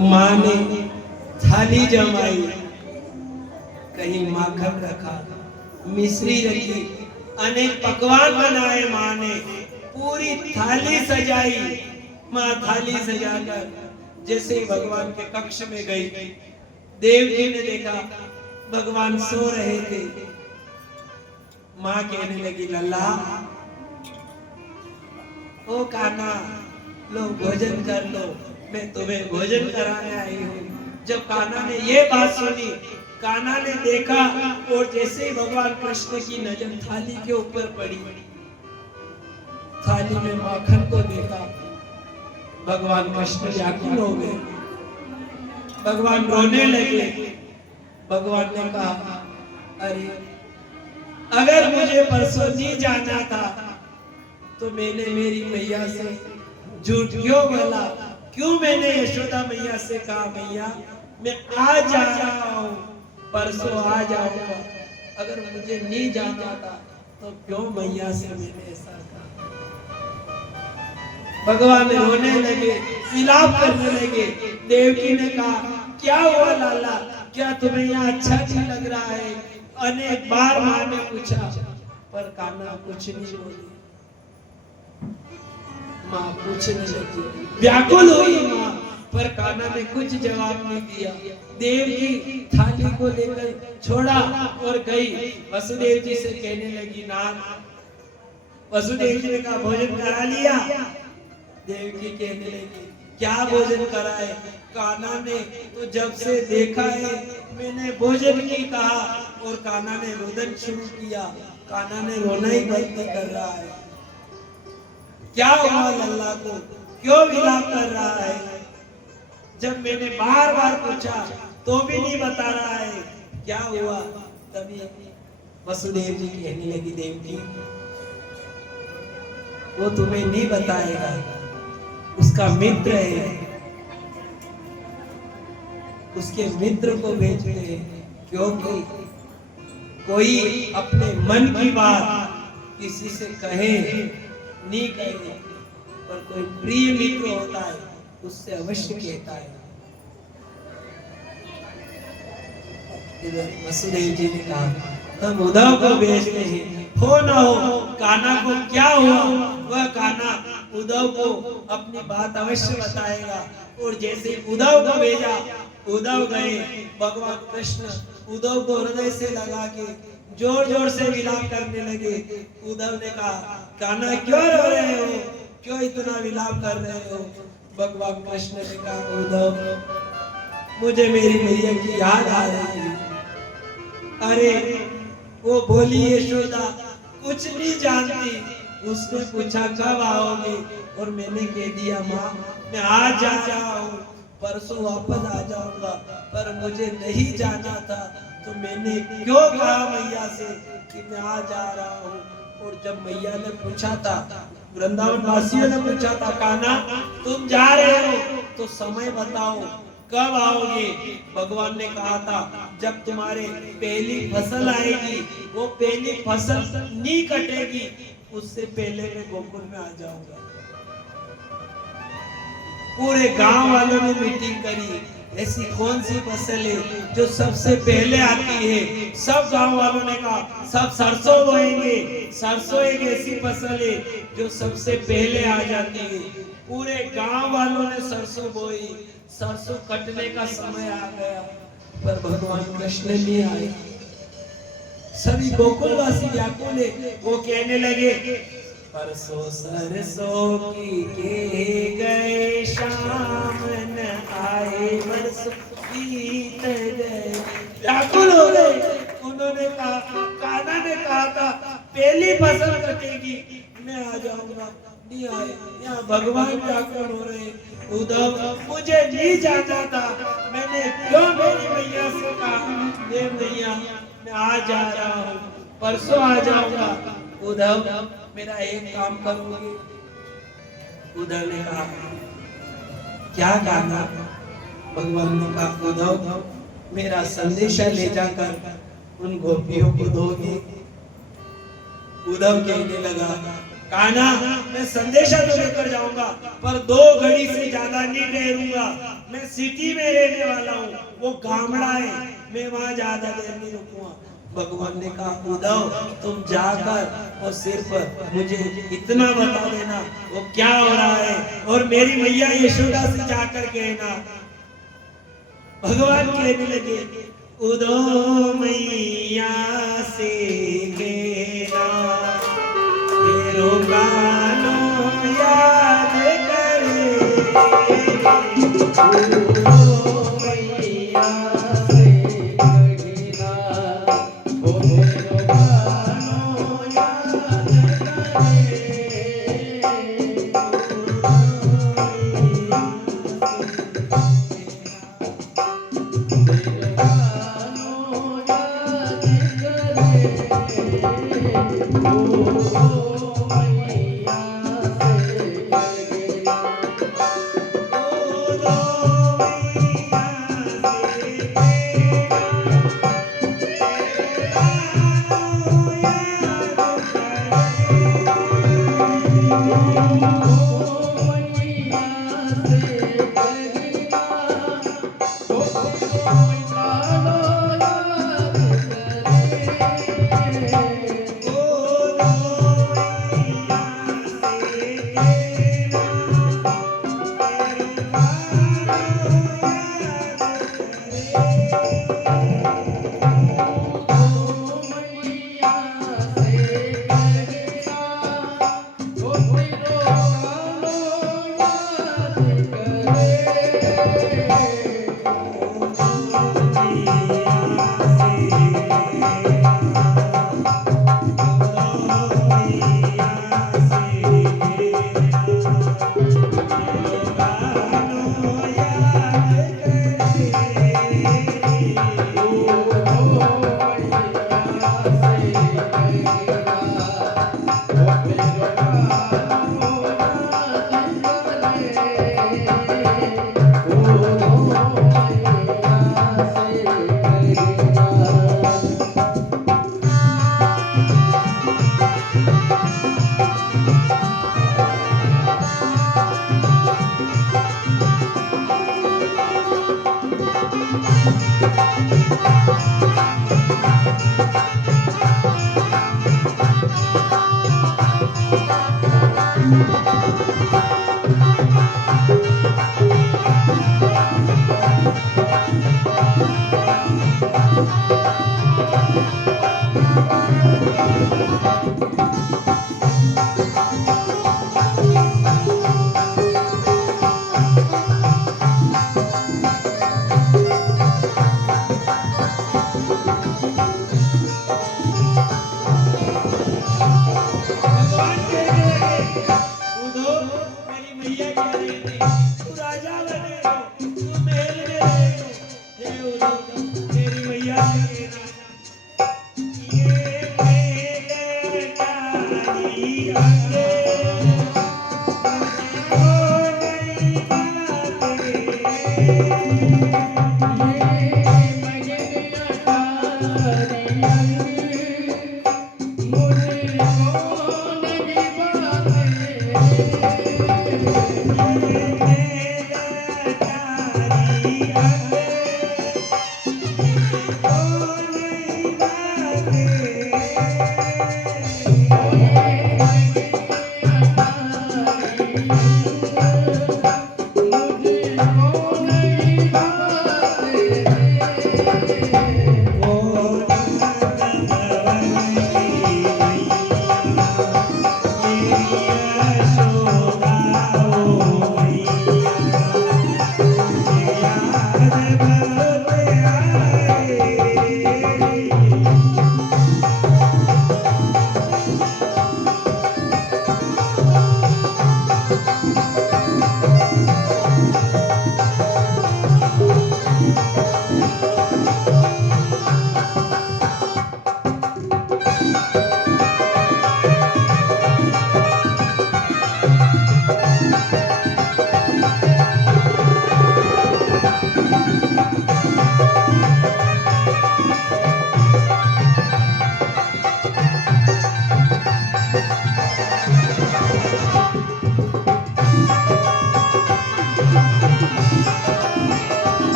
माँ ने थाली जमाई, कहीं माखन रखा, मिश्री रखी, अनेक पकवान बनाए। माँ ने पूरी थाली सजाई। माँ थाली सजाकर जैसे ही भगवान के कक्ष में गई, देव जी ने देखा भगवान सो रहे थे। माँ कहने लगी, लल्ला, ओ कान्हा, लो भोजन कर लो, मैं तुम्हें भोजन कराने आई हूँ। जब कान्हा ने ये बात सुनी, कान्हा ने देखा और जैसे ही भगवान कृष्ण की नजर थाली के ऊपर पड़ी, थाली में माखन को देखा, भगवान कृष्ण व्याकुल हो गए, भगवान रोने लगे। भगवान ने कहा, अरे अगर मुझे परसों नहीं जाना था तो मैंने मेरी मैया से झूठ क्यों बोला? क्यों मैंने यशोदा मैया से कहा, मैया मैं आज जा रहा हूँ, परसों आ जाऊंगा। अगर मुझे नहीं जाना था तो क्यों मैया से मैंने ऐसा कहा? भगवान रोने लगे, विलाप करने लगे। देवकी ने कहा, क्या हुआ लाला, क्या तुम्हें यहाँ अच्छा नहीं लग रहा है? अनेक बार माँ ने पूछा, पर कान्हा कुछ नहीं बोली। माँ पूछने लगी, व्याकुल हुई माँ, पर कान्हा ने कुछ जवाब नहीं दिया। देवकी थाली को लेकर छोड़ा और गई। वसुदेव जी से कहने लगी, नाथ। वसुदेव जी ने कहा, भोजन करा लिया? देवकी कहने लगी, क्या भोजन कराए? कान्हा ने तो जब से देखा है मैंने भोजन की कहा और कान्हा ने रोदन शुरू किया। कान्हा ने रोना ही बंद नहीं कर रहा है। क्या हुआ लल्ला को, क्यों विलाप कर रहा है? जब मैंने बार बार पूछा तो भी नहीं बता रहा है, क्या हुआ? तभी वसुदेव जी कहने लगी, देवकी वो तुम्हें नहीं बताएगा, उसका मित्र है, उसके मित्र को भेजते हैं। क्योंकि कोई अपने मन की बात किसी से कहे नहीं कहे, पर कोई प्रिय मित्र होता है उससे अवश्य कहता है। इधर वसुदेव जी ने कहा, हम उद्धव को भेजते हैं, हो ना हो कान्हा को क्या हुआ, वह कान्हा उद्धव को अपनी बात अवश्य बताएगा। और जैसे उद्धव को भेजा, उद्धव गए। भगवान कृष्ण उद्धव को हृदय से लगा के जोर जोर से विलाप करने लगे। उद्धव ने कहा, कान्हा क्यों रो रहे हो, क्यों इतना विलाप कर रहे हो? भगवान कृष्ण ने कहा, उद्धव मुझे मेरी मैया की याद आ रही है। अरे वो बोली यशोदा कुछ नहीं जानती, उसने पूछा कब आओगे और मैंने कह दिया माँ मैं आज जा रहा हूँ, परसों वापस आ जाऊंगा, पर मुझे नहीं जाना था तो मैंने क्यों कहा मैया से कि मैं आज जा रहा हूँ। और जब मैया ने पूछा था, वृंदावन वासियों ने पूछा था, कान्हा तुम जा रहे हो तो समय बताओ कब आओगे? भगवान ने कहा था जब तुम्हारे पहली फसल आएगी, वो पहली फसल नहीं कटेगी उससे पहले मैं गोकुल में आ जाऊंगा। पूरे गांव वालों ने मीटिंग करी, ऐसी कौन सी फसल है जो सबसे पहले आती है? सब गांव वालों ने कहा सब सरसों बोएंगे। सरसों एक ऐसी फसल है जो सबसे पहले आ जाती है। पूरे गांव वालों ने सरसों बोई। सरसों कटने का समय आ गया, पर भगवान कृष्ण नहीं आए। सभी गोकुलवासी व्याकुल है। वो कहने लगे, परसों सरसों की के गए, शाम न आए, बरसों बीत गए। व्याकुल हो गए। उन्होंने कहा, कान्हा ने कहा था पहली फसल कटेगी मैं आ जाऊंगा, नहीं आए। यहाँ भगवान व्याकुल हो रहे, उद्धव मुझे नहीं जाना था, मैंने क्यों मेरी मैया से कहा देव मैया मैं आज जा रहा हूँ, परसों आ जाऊंगा। उद्धव मेरा एक काम करोगे? उद्धव ने कहा, क्या कहना? भगवान ने कहा, उद्धव मेरा संदेशा ले जाकर उन गोपियों को दोगे? उद्धव कहने लगा, कान्हा मैं संदेशा तो लेकर जाऊंगा पर 2 घड़ी से ज्यादा नहीं ठहरूंगा। मैं सिटी में रहने वाला हूँ, वो गामड़ा है, मैं वहां ज्यादा देर नहीं रुकूंगा। भगवान ने कहा उद्धव तुम जाकर और सिर्फ मुझे इतना बता देना वो क्या हो रहा है और मेरी मैया यशोदा से जाकर कहना। भगवान कहने लगे उद्धव मैया से कहना तेरो गानो याद करे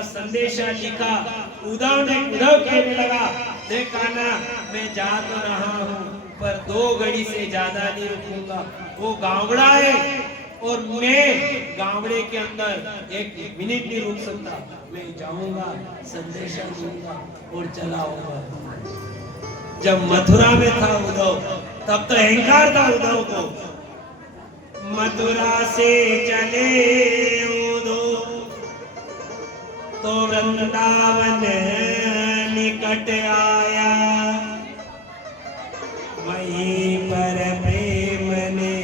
अपना संदेशा लिखा। उद्धव कहने लगा, देख कान्हा, मैं जा तो रहा हूँ पर 2 घड़ी से ज्यादा नहीं रुकूंगा। वो गावड़ा है और मैं गावड़े के अंदर 1 मिनट नहीं रुक सकता। मैं जाऊंगा, संदेशा दूंगा और चला आऊंगा। जब मथुरा में था उद्धव, तब तो अहंकार था उद्धव को। मथुरा से चले उद्धव तो वृंदावन निकट आया। वहीं पर प्रेम ने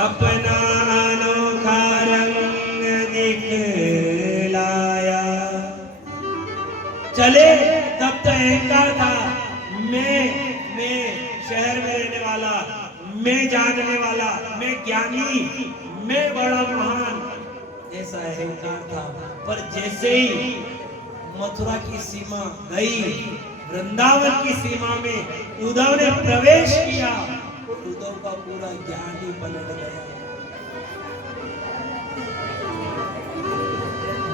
अपना अनोखा रंग दिखलाया। चले तब तो अहंकार था, मैं शहर में रहने वाला, मैं जानने वाला, मैं ज्ञानी, मैं बड़ा महान, ऐसा अहंकार था। पर जैसे ही मथुरा की सीमा गई, वृंदावन की सीमा में उद्धव ने प्रवेश किया, उद्धव का पूरा ज्ञान ही पलट गया।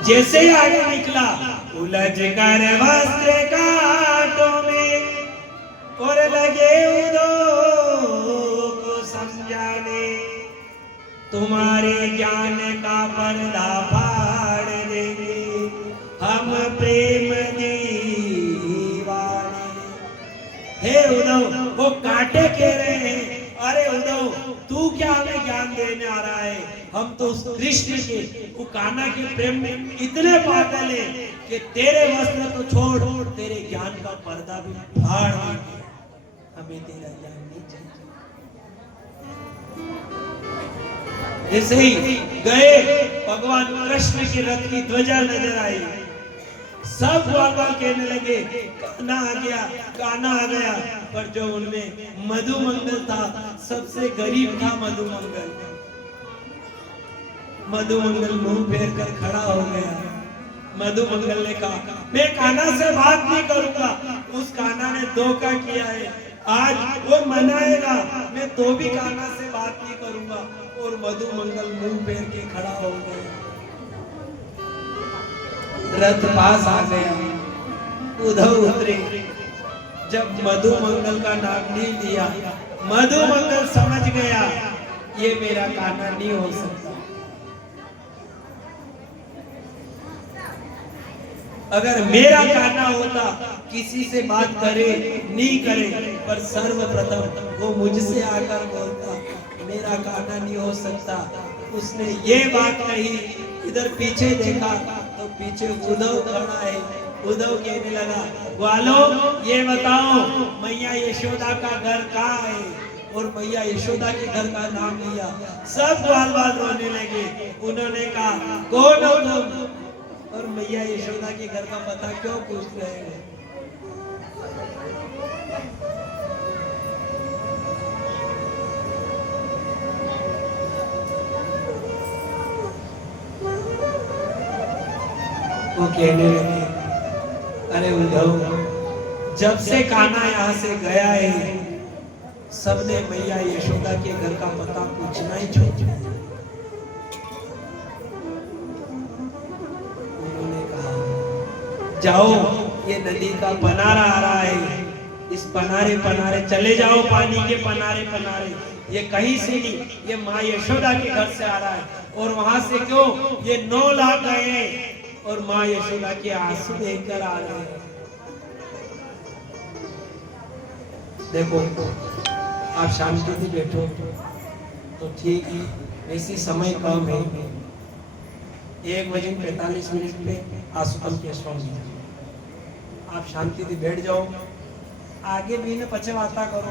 जैसे ही आगे निकला, उलझ कर वस्त्र कांटों में और लगे उद्धव को समझाने, तुम्हारे ज्ञान का पर्दा फाड़ देंगे हम प्रेम दीवाने। हे उद्धव, वो कांटे कह रहे हैं, अरे उद्धव तू क्या हमें ज्ञान देने आ रहा है? हम तो उस कृष्ण के, वो कान्हा के प्रेम में इतने पागल हैं कि तेरे वस्त्र तो छोड़, तेरे ज्ञान का पर्दा भी फाड़ देंगे। हमें तेरा ज्ञान नहीं चाहिए। जैसे ही गए, भगवान कृष्ण के रथ की ध्वजा नजर आई। सब बाबा कहने लगे, कान्हा आ गया, कान्हा आ गया। पर जो उनमें मधुमंगल था, सबसे गरीब था मधुमंगल। मधुमंगल मुंह फेर कर खड़ा हो गया। मधुमंगल ने कहा, मैं कान्हा से बात नहीं करूंगा। उस कान्हा ने धोखा किया है, आज वो मनाएगा, मैं तो भी कान्हा से बात नहीं करूंगा। और मधुमंगल मुंह फेर के खड़ा हो गया। रथ पास आ गया, उद्धव उतरे। जब मधुमंगल का नाम नहीं लिया, मधुमंगल समझ गया ये मेरा कान्हा नहीं हो सकता। अगर मेरा कान्हा होता, किसी से बात करे नहीं करे, पर सर्वप्रथम वो मुझसे आकर बोलता, मेरा कान्हा नहीं हो सकता। उसने ये बात कही, इधर पीछे देखा तो पीछे उद्धव खड़ा है। उद्धव कहने लगा, ग्वालों ये बताओ मैया यशोदा का घर कहाँ है? और मैया यशोदा के घर का नाम लिया। सब ग्वाल बाल रोने लगे। उन्होंने कहा, कौन हो तुम? और मैया यशोदा के घर का पता क्यों पूछ रहे हैं? वो कहने लगे, अरे उद्धव, जब से कान्हा यहाँ से गया है, सबने मैया यशोदा के घर का पता पूछना ही छोड़ दिया। उन्होंने कहा, जाओ, ये नदी का पनारा आ रहा है, इस पनारे पनारे चले जाओ, पानी के पनारे पनारे। ये कहीं से नहीं, ये माँ यशोदा के घर से आ रहा है। और वहां से क्यों? ये 9 लाख गए और माँ यशोदा के आंसू देखकर आ रहे हैं। देखो, आप शांति से बैठो तो ठीक है, वैसे समय कम है। 1:45 पे आसुपन के स्वामी, आप शांति से बैठ जाओ। आगे भी ने पचे वार्ता करो।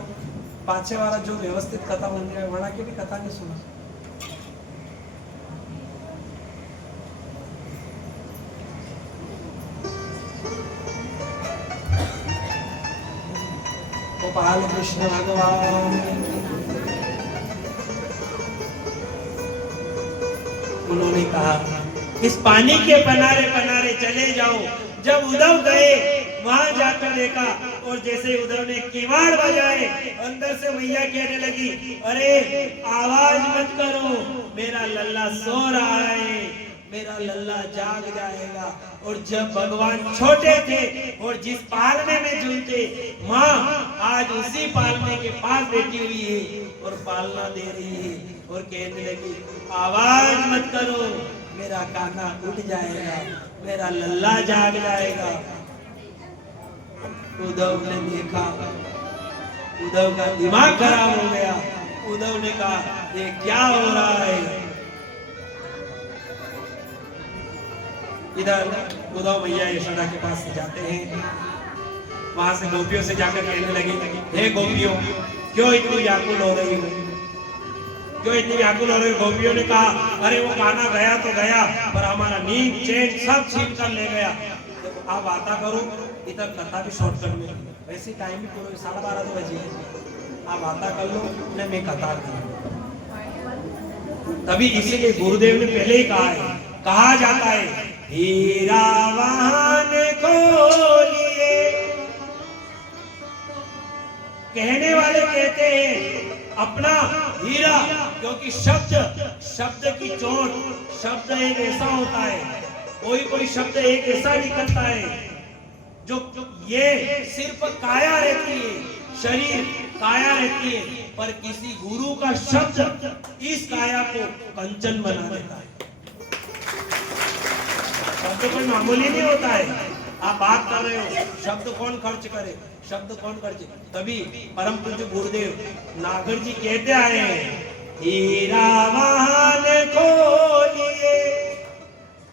पाछे वाला जो व्यवस्थित कथा बन रहा है, वहां की भी कथा नहीं सुना। गोपाल कृष्ण भगवान, उन्होंने कहा, इस पानी के पनारे पनारे चले जाओ। जब उद्धव गए, वहां जाकर देखा, और जैसे उद्धव ने किवाड़ बजाए, अंदर से मैया कहने लगी, अरे आवाज मत करो, मेरा लल्ला सो रहा है। मेरा लल्ला जाग जाएगा। और जब भगवान छोटे थे और जिस पालने में झूलते, माँ आज उसी पालने के पास बैठी हुई है और पालना दे रही है और कहने लगी आवाज मत करो, मेरा कान्हा उठ जाएगा, मेरा लल्ला जाग जाएगा। उद्धव ने देखा, उद्धव का दिमाग खराब हो गया। उद्धव ने कहा ये क्या हो रहा है। इधर उद्धव मैया यशोदा के पास जाते हैं, वहां से गोपियों से जाकर कहने लगे हे गोपियों, क्यों इतनी व्याकुल हो रही हो, क्यों इतनी व्याकुल हो रही हो। गोपियों ने कहा अरे वो कान्हा गया तो गया, पर हमारा नींद चैन सब छीन कर ले गया। देखो आप आता करो, इधर कथा भी शॉर्टकट में, वैसे टाइम भी पूरा 12:30 बजे, आप आता कर लो न मैं कथा करूं। तभी इसीलिए गुरुदेव ने पहले ही कहा है, कहा जाता है हीरा वाहन खोलिए। कहने वाले कहते हैं अपना हीरा, क्योंकि शब्द की चोट, शब्द एक ऐसा होता है, कोई शब्द एक ऐसा निकलता है जो ये सिर्फ काया रहती है, शरीर काया रहती है, पर किसी गुरु का शब्द इस काया को कंचन बना देता है। शब्द कोई मामूली नहीं होता है। आप बात कर रहे हो, शब्द कौन खर्च करे, शब्द कौन खर्च। तभी परम पूज्य गुरुदेव नागर जी कहते आए हैं हीरा वाहन खोलिए,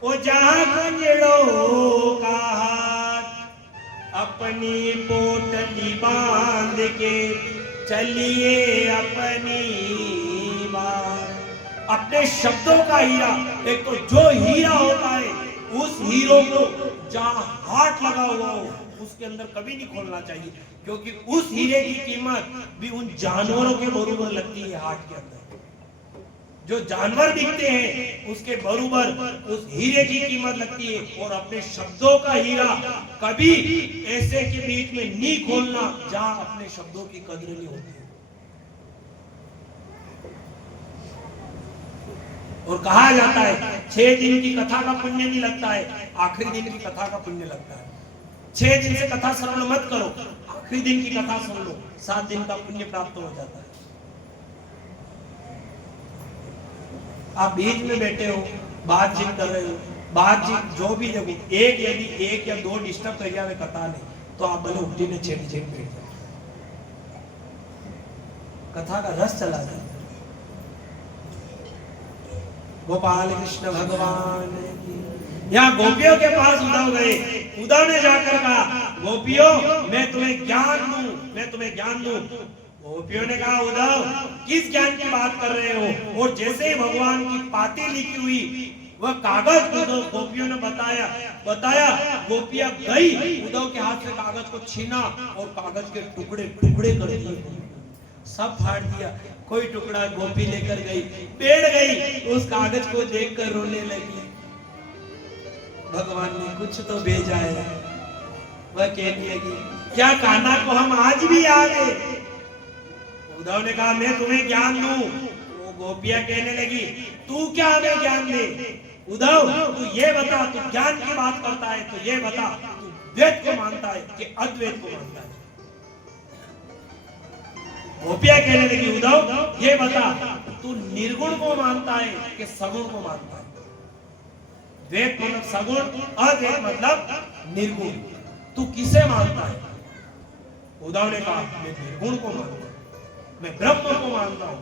ओ जहां कंजड़ों का हाथ, अपनी पोटली बांध के चलिए अपनी बात। अपने शब्दों का हीरा, एक तो जो हीरा होता है उस हीरो को जहां हाथ लगा हुआ हो उसके अंदर कभी नहीं खोलना चाहिए, क्योंकि उस हीरे की कीमत भी उन जानवरों के बराबर लगती है। हाथ के अंदर जो जानवर दिखते हैं उसके बराबर उस हीरे की कीमत लगती है। और अपने शब्दों का हीरा कभी ऐसे के बीच में नहीं खोलना जहां अपने शब्दों की कदर नहीं होती है। और कहा जाता है 6 दिन की कथा का पुण्य नहीं लगता है, आखिरी दिन की कथा का पुण्य लगता है। 6 दिन से कथा श्रवण मत करो, आखिरी दिन की कथा सुन लो, 7 दिन का पुण्य प्राप्त हो जाता है। आप बीच में बैठे हो, बातचीत कर रहे हो, बातचीत जो भी देखो, यदि 1 या 2 डिस्टर्ब कर जाए कथा ने, तो आप भले उल्टी ने छेड़ बैठ जाओ, कथा का रस चला जाए। गोपाल कृष्ण भगवान की। यहाँ गोपियों के पास उद्धव गए, उद्धव ने जाकर कहा गोपियों मैं तुम्हें ज्ञान दूं, मैं तुम्हें ज्ञान दूं। गोपियों ने कहा उद्धव किस ज्ञान की बात कर रहे हो। और जैसे ही भगवान की पाती लिखी हुई वह कागज उद्धव गोपियों ने बताया गोपियां गई, उद्धव के हाथ से कागज को छीना और कागज के टुकड़े टुकड़े कर दिए, सब फाड़ दिया। कोई टुकड़ा गोपी लेकर गई, बैठ गई, उस कागज को देखकर रोने लगी। भगवान ने कुछ तो भेजा है। वह कहने लगी क्या कान्हा को हम आज भी याद है। उद्धव ने कहा मैं तुम्हें ज्ञान दूं। वो गोपियां कहने लगी तू क्या हमें ज्ञान दे। उद्धव तू ये बता, तू ज्ञान की बात करता है तो ये बता, तू द्वैत को मानता है कि अद्वैत को मानता है। गोपियां कहने लगी उद्धव ये बता, तू निर्गुण को मानता है कि सगुण को मानता है। द्वैत मतलब सगुण, अद्वैत मतलब निर्गुण, तू किसे मानता है। उद्धव ने कहा मैं निर्गुण को मानता हूं, मैं ब्रह्म को मानता हूं।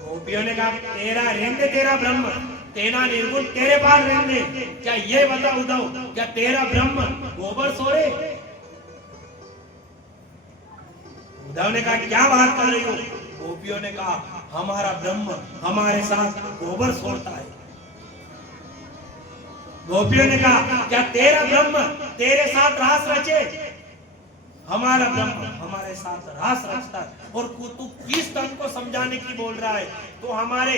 गोपियों ने कहा तेरा रहने तेरा ब्रह्म, तेरा निर्गुण तेरे पास रहने। क्या ये बता उद्धव, क्या तेरा ब्रह्म गोबर सोरे। उद्धव ने कहा क्या बात कर रही हो। गोपियों ने कहा हमारा ब्रह्म हमारे साथ गोबर सोड़ता है। गोपियों ने कहा क्या तेरा ब्रह्म तेरे साथ रास रचे। हमारा ब्रह्म हमारे साथ रास रचता है। और तू किस तन को समझाने की बोल रहा है, तो हमारे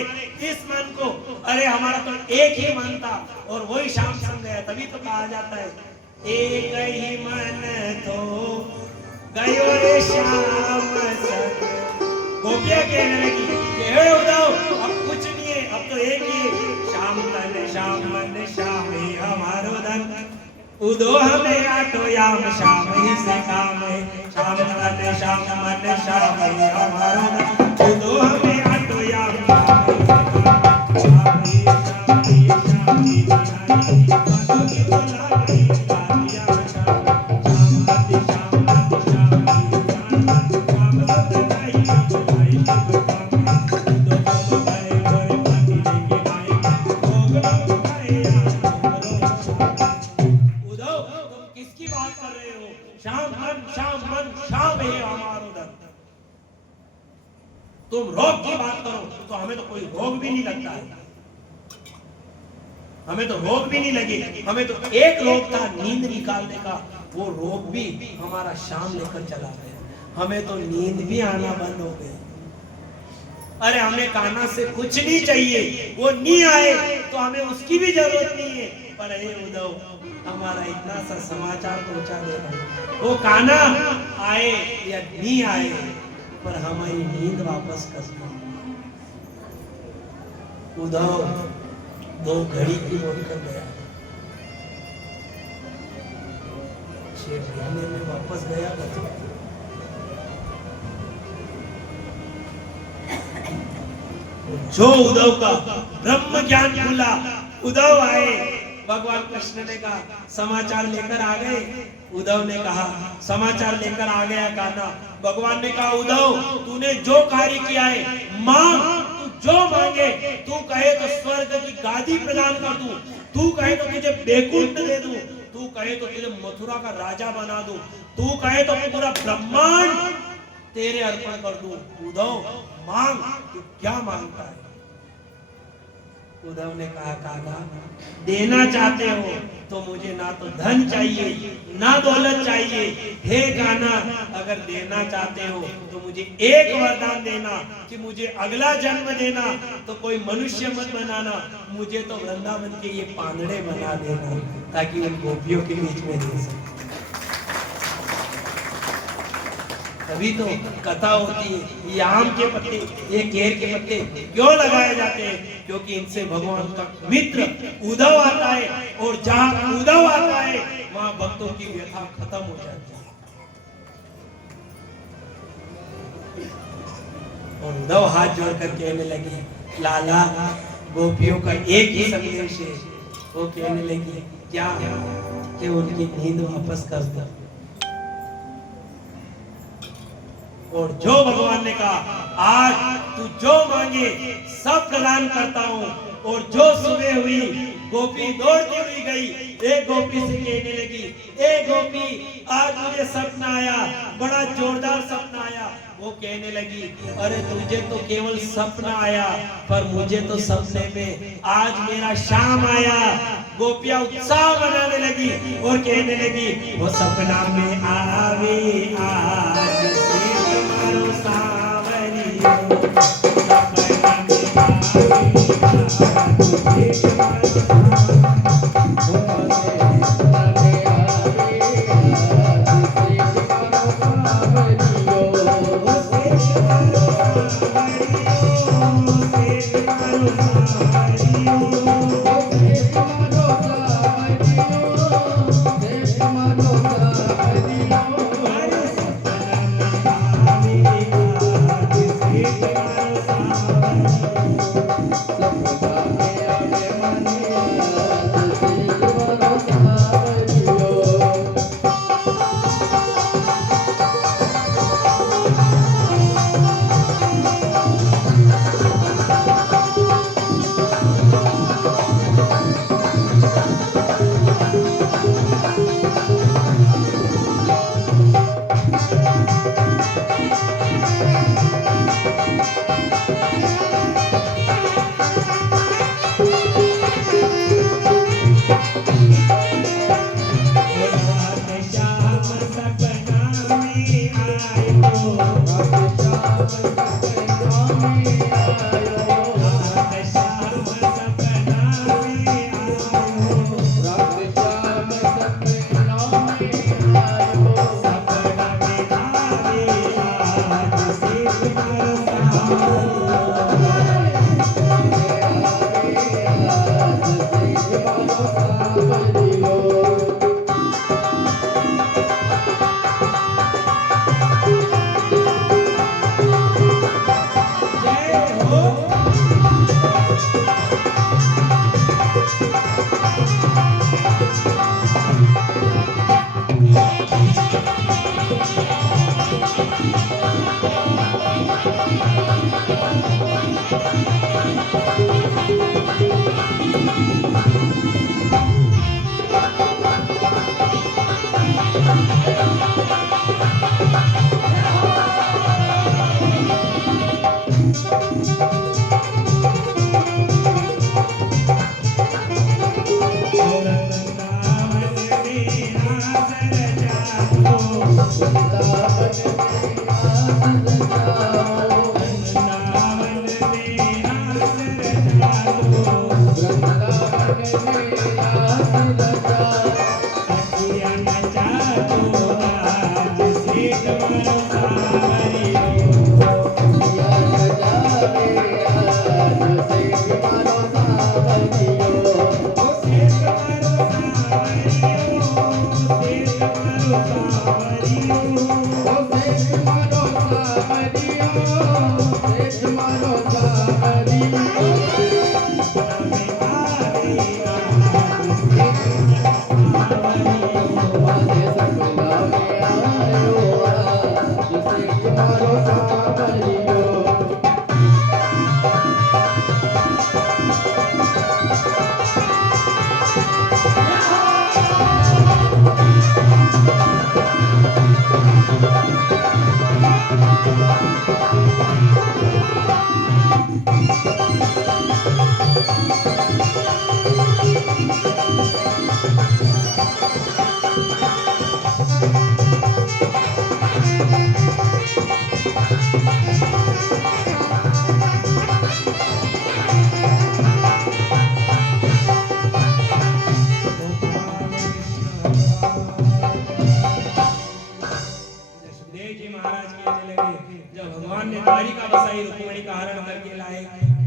इस मन को, अरे हमारा तो एक ही मन था और वही शाम संग गया। तभी तो कहा जाता है एक ही मन तो गयो रे श्याम संग। गोपियां कहने लगी कि हे उद्धव अब कुछ नहीं है, अब तो एक ही श्याम तन श्याम मन उदो हमें आटो याम शाम ही से काम है, शाम मन शाम ही हमारा धन। उदो हमें आटो याम शाम ही शाम ही बिहारी बातों की बोला नहीं गालियां शाम शाम शाम ही शाम बताई बुलाई काम उदो तो भाई भाई पानी लेके आए भोग लो खाए उदो तुम किसकी बात कर रहे हो? शाम है हमारो धन। तुम रोग की बात करो तो हमें तो कोई रोग भी नहीं लगता है, हमें तो रोग भी नहीं लगे। हमें तो एक रोग था नींद निकालने का, वो रोग भी हमारा शाम लेकर चला गया। हमें तो नींद भी आना बंद हो गई। अरे हमें कान्हा से कुछ नहीं चाहिए, वो नहीं आए तो हमें उसकी भी जरूरत नहीं है। पर हे उद्धव हमारा इतना सा समाचार पहुंचा देना, वो कान्हा आए या नहीं आए पर हमारी नींद वापस कर दो। उद्धव 2 घड़ी की बोलकर गया, 6 महीने में वापस गया। जो उद्धव का ब्रह्म ज्ञान खुला, उद्धव आए, भगवान कृष्ण ने कहा समाचार लेकर आ गए। उद्धव ने कहा समाचार लेकर आ गया कान्हा। भगवान ने कहा उद्धव तूने जो कार्य किया है मांग, तू जो मांगे, तू कहे तो स्वर्ग की गादी प्रदान कर दूं, तू कहे तो तुझे बैकुंठ दे दूं, तू कहे तो तुझे मथुरा का राजा बना दूं, तू कहे तो पूरा ब्रह्मांड तेरे अर्पण कर दूं। उद्धव मांग, तू क्या मांगता है? उद्धव ने कहा कान्हा देना चाहते हो तो मुझे ना तो धन चाहिए ना दौलत चाहिए। हे कान्हा अगर देना चाहते हो तो मुझे एक वरदान देना कि मुझे अगला जन्म देना तो कोई मनुष्य मत बनाना, मुझे तो वृंदावन के ये पांदड़े बना देना ताकि उन गोपियों के बीच में रह सके। तभी तो कथा होती है। ये आम के पत्ते, ये केर के पत्ते क्यों लगाए जाते हैं? क्योंकि इनसे भगवान का मित्र उद्धव आता है और जहां उद्धव आता है वहां भक्तों की व्यथा खत्म हो जाती है। और उद्धव हाथ जोड़कर कहने लगे लाला गोपियों का एक ही संदेश है। वो कहने लगी क्या? कि उनकी नींद वापस कर दो। और जो भगवान ने कहा आज तू जो मांगे सब प्रदान करता हूं। और जो सुबह हुई गोपी दौड़ती हुई गई, एक गोपी से कहने लगी ए गोपी आज मुझे सपना आया, बड़ा जोरदार सपना आया। वो कहने लगी अरे तुझे तो केवल सपना आया पर मुझे तो सपने में आज मेरा शाम आया। गोपियां उत्साह मनाने लगी और कहने लगी वो सपना में आवे आज से तुम्हारो सावरियो, सपना में आवे आज से तुम्हारो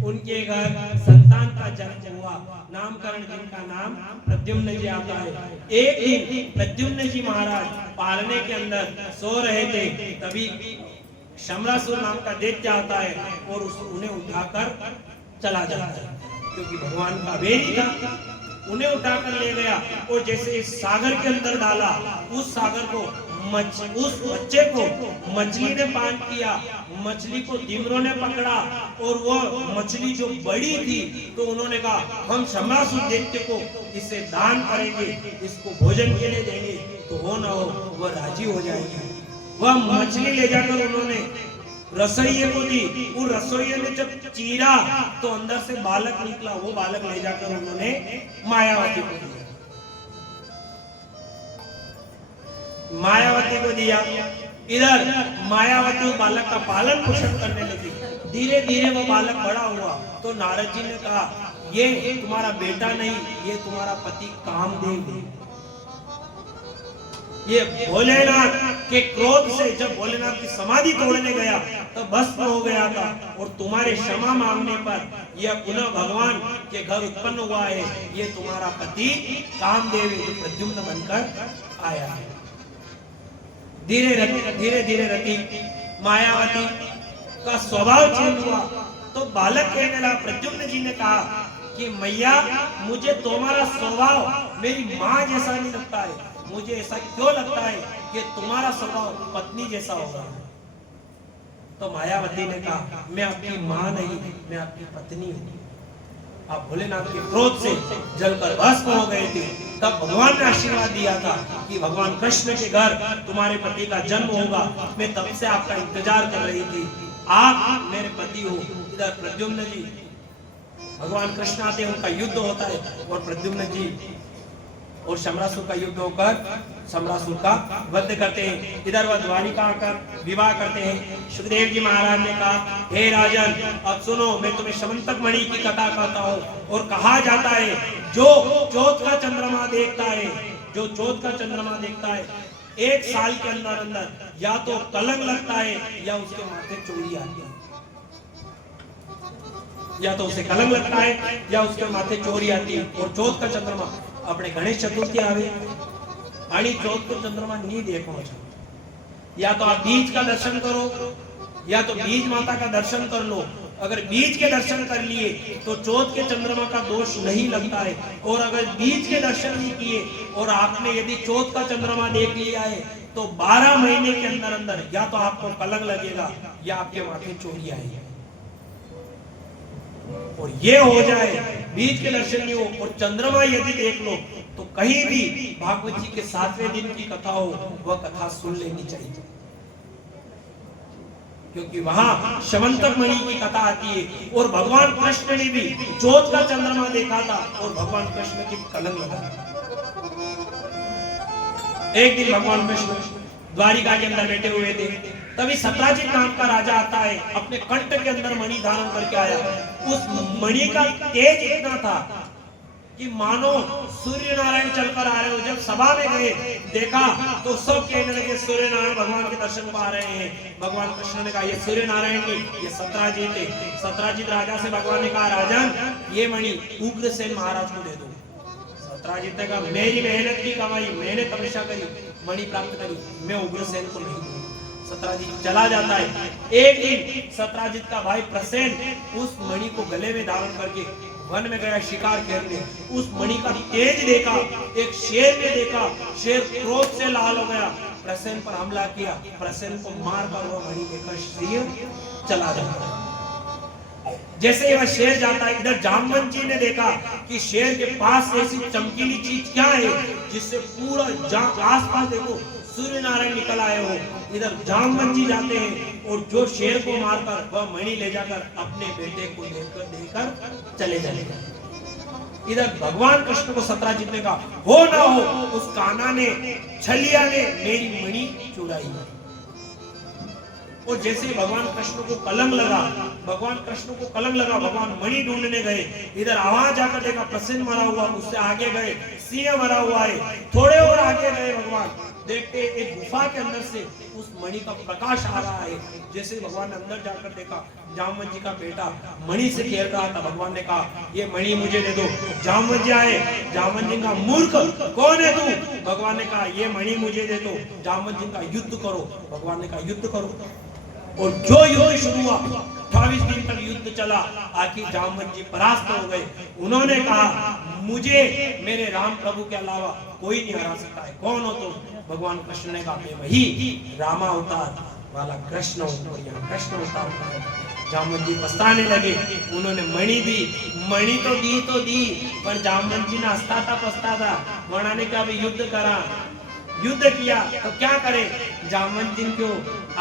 उनके घर संतान का जन्म हुआ, नामकरण जिनका नाम प्रद्युम्न जी आता है। एक दिन प्रद्युम्न जी महाराज पालने के अंदर सो रहे थे, तभी शमरासुर नाम का दैत्य आता है और उन्हें उठाकर चला जाता है, क्योंकि भगवान का वेदी था। उन्हें उठाकर ले गया और जैसे इस सागर के अंदर डाला, उस सागर को उस बच्चे को मछली ने पान किया, मछली को दिमरों ने पकड़ा और वो मछली जो बड़ी थी तो उन्होंने कहा हम शमरासुर दैत्य को इसे दान करेंगे, इसको भोजन के लिए देंगे, तो हो ना हो वह राजी हो जाएगी। वह मछली ले जाकर उन्होंने रसोइये को दी। वो रसोइये ने जब चीरा तो अंदर से बालक निकला, वो बालक ले जाकर उन्होंने मायावती को दिया। मायावती को दिया। इधर मायावती उस बालक का पालन पोषण करने लगी। धीरे धीरे वो बालक बड़ा हुआ तो नारद जी ने कहा ये तुम्हारा बेटा नहीं, ये तुम्हारा पति कामदेव है। ये भोलेनाथ के क्रोध से जब भोलेनाथ की समाधि तोड़ने गया तो भस्म हो गया था, और तुम्हारे क्षमा मांगने पर यह पुनः भगवान के घर उत्पन्न हुआ है। ये तुम्हारा पति कामदेव है जो प्रद्युम्न बनकर आया है। धीरे धीरे रति मायावती का स्वभाव चेंज हुआ तो बालक कहने लगा, प्रद्युम्न जी ने कहा कि मैया मुझे तुम्हारा स्वभाव मेरी माँ जैसा नहीं लगता है, मुझे ऐसा क्यों लगता है कि तुम्हारा स्वभाव पत्नी जैसा होगा। तो मायावती ने कहा मैं आपकी माँ नहीं, मैं आपकी पत्नी हूँ। आप भोलेनाथ के क्रोध से जलकर भस्म हो गए थे, तब भगवान ने आशीर्वाद दिया था कि भगवान कृष्ण के घर तुम्हारे पति का जन्म होगा। मैं तब से आपका इंतजार कर रही थी, आप मेरे पति हो। इधर प्रद्युम्न जी, भगवान कृष्ण आते उनका युद्ध होता है और प्रद्युम्न जी और शमरासुर का युद्ध होकर शमरासुर का वध करते हैं। इधर वह द्वारिका आकर विवाह करते हैं। सुखदेव जी महाराज ने कहा हे राजन, अब सुनो, मैं तुम्हें शमंतक मणि की कथा कहता हूँ। और कहा जाता है जो चौथ का चंद्रमा देखता है, जो चौथ का चंद्रमा देखता है, एक साल के अंदर अंदर या तो कलंक लगता है या उसके माथे चोरी आती है। या तो उसे कलंक लगता है या उसके माथे चोरी आती है। और चौथ का चंद्रमा अपने गणेश चतुर्थी आवे आणि चौथ को चंद्रमा नहीं देखो, या तो आप बीज का दर्शन करो या तो बीज माता का दर्शन कर लो। अगर बीज के दर्शन कर लिए तो चौथ के चंद्रमा का दोष नहीं लगता है, और अगर बीज के दर्शन नहीं किए और आपने यदि चौथ का चंद्रमा देख लिया है तो 12 महीने के अंदर अंदर या तो आपको कलंक लगेगा या आपके माथे चोरी आएगी। और ये हो जाए बीज के दर्शन नहीं हो और चंद्रमा यदि देख लो तो कहीं भी भागवत जी के 7वें दिन की कथा हो वह कथा सुन लेनी चाहिए, क्योंकि वहां शमंतक मणि की कथा आती है और भगवान कृष्ण ने भी जोत का चंद्रमा देखा था और भगवान कृष्ण की कलंक लगा। एक दिन भगवान कृष्ण द्वारिका के अंदर बैठे हुए थे, तभी सत्राजित नाम का राजा आता है, अपने कंठ के अंदर मणि धारण करके आया। उस मणि का तेज इतना था कि मानो सूर्य नारायण चलकर आ रहे हो। जब सभा में गए देखा तो सब कहने लगे सूर्य नारायण भगवान के दर्शन को आ रहे हैं। भगवान कृष्ण ने कहा ये सूर्य नारायण नहीं, ये सत्राजित है। सत्राजित राजा से भगवान ने कहा राजन ये मणि उग्रसेन महाराज को दे दो। सत्राजित ने कहा मेरी मेहनत की कमाई, मैंने तपस्या करी, मणि प्राप्त करी, मैं उग्रसेन को नहीं दूं। सत्राजित चला जाता है। एक दिन सत्राजित का भाई प्रसेन उस मणि को गले में धारण करके वन में गया शिकार खेलने। उस मणि का तेज देखा, एक शेर ने देखा, शेर क्रोध से लाल हो गया, प्रसेन पर हमला किया, प्रसेन को मार कर वो मणि लेकर शेर चला जाता है। जैसे ही वह शेर जाता है, इधर जामवंत जी ने देखा कि शेर के पास ऐसी चमकीली चीज क्या है जिससे पूरा आसपास देखो सूर्य नारायण निकल आए हो। इधर जामवंत जी जाते हैं और जो शेर को मारकर वह मणि ले जाकर अपने बेटे को देकर चले जाएगा। इधर भगवान कृष्ण को सत्राजित ने कहा हो ना हो उस कान्हा ने छलिया ने मेरी मणि चुराई। और जैसे भगवान कृष्ण को कलंक लगा, भगवान मणि ढूंढने गए। इधर आवाज आकर देखा प्रसन्न मरा हुआ, उससे आगे गए सिंह मरा हुआ है। थोड़े और आगे गए, भगवान देखते एक गुफा के अंदर से उस मणि का प्रकाश आ रहा है। जैसे भगवान ने अंदर जाकर देखा जामवंत जी का बेटा मणि से खेल रहा था। भगवान ने कहा ये मणि मुझे दे दो। जामवंत जी आए, जामवंत जी का मूर्ख कौन है तू? भगवान ने कहा ये मणि मुझे दे दो। जामवंत जी का युद्ध करो। भगवान ने कहा युद्ध करो। और जो युद्ध शुरू हुआ 28 दिन तक युद्ध चला। आखिर जामवंत जी परास्त हो गए। उन्होंने कहा मुझे मेरे राम प्रभु के अलावा कोई नहीं हरा सकता है। कौन हो तुम? भगवान कृष्ण ने कहा मैं वही रामा अवतार वाला कृष्ण हूं। यहाँ कृष्ण अवतार। जामवंत जी पछताने लगे। उन्होंने मणि दी, मणि तो दी पर जामवंत जी ने हंसता पछताता। वरना ने कहा युद्ध करा, युद्ध किया तो क्या करे? जामवंत जी को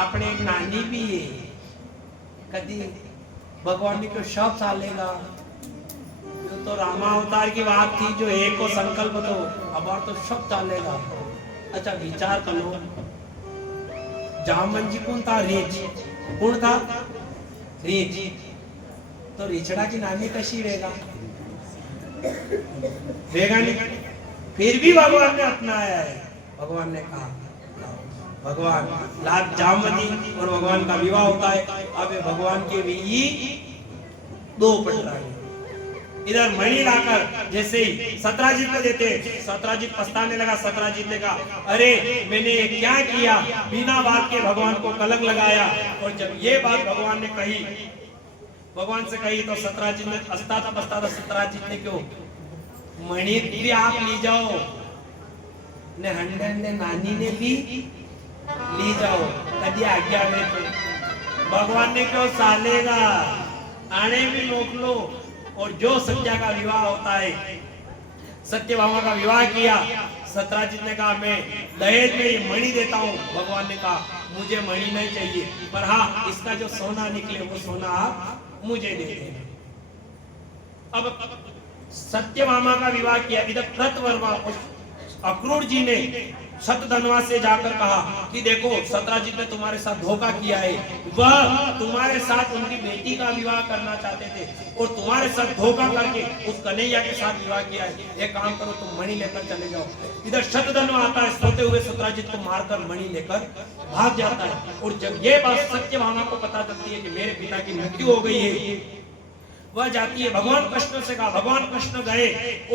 अपने एक नानी भी है, कदी भगवान ने क्यों शब्द सालेगा। तो रामा अवतार की बात थी जो एक को संकल्प तो अब और तो शब्द चालेगा। अच्छा विचार करो, जामवंत जी कौन था? रीछ। कौन था? रीछ। तो रिछड़ा की नानी कशी रहेगा? नहीं। फिर भी भगवान ने अपनाया है। भगवान ने कहा भगवान लाभ जामवती और भगवान का विवाह होता है। अब भगवान के भी दो पटरानी। इधर मणि लाकर जैसे ही सत्राजित को देते, सत्राजित पछताने लगा। सत्राजित ने कहा अरे मैंने ये क्या किया? बिना बात के भगवान को कलंक लगाया। और जब ये बात भगवान ने कही, भगवान से कही तो सत्राजित ने पछताता सत्राजित ने क्यों मणि भी आप ली जाओ ने हंडन ने नानी ने भी ली जाओ, कदी आज्ञा में तो भगवान ने क्यों सालेगा? आने भी रोक लो। और जो सत्या का विवाह होता है, सत्यभामा का विवाह किया। सत्राजित ने कहा मैं दहेज में ये मणि देता हूँ। भगवान ने कहा मुझे मणि नहीं चाहिए, पर हाँ इसका जो सोना निकले वो सोना आप मुझे दे दें। अब सत्यभामा का विवाह किया। इधर कृतवर्मा अक्रूर जी ने शतधनवा से जाकर कहा कि देखो सत्राजित ने तुम्हारे साथ धोखा किया है। वह तुम्हारे साथ उनकी बेटी का विवाह करना चाहते थे और तुम्हारे साथ धोखा करके उस कन्हैया के साथ विवाह किया है। एक काम करो तुम मणि लेकर चले जाओ। इधर शतधनवा आता है, सोते हुए सत्राजित को मारकर मणि लेकर भाग जाता है। और जब ये बात सत्यभामा को पता चलती है कि मेरे पिता की मृत्यु हो गई है, वह जाती है भगवान कृष्ण से कहा। भगवान कृष्ण गए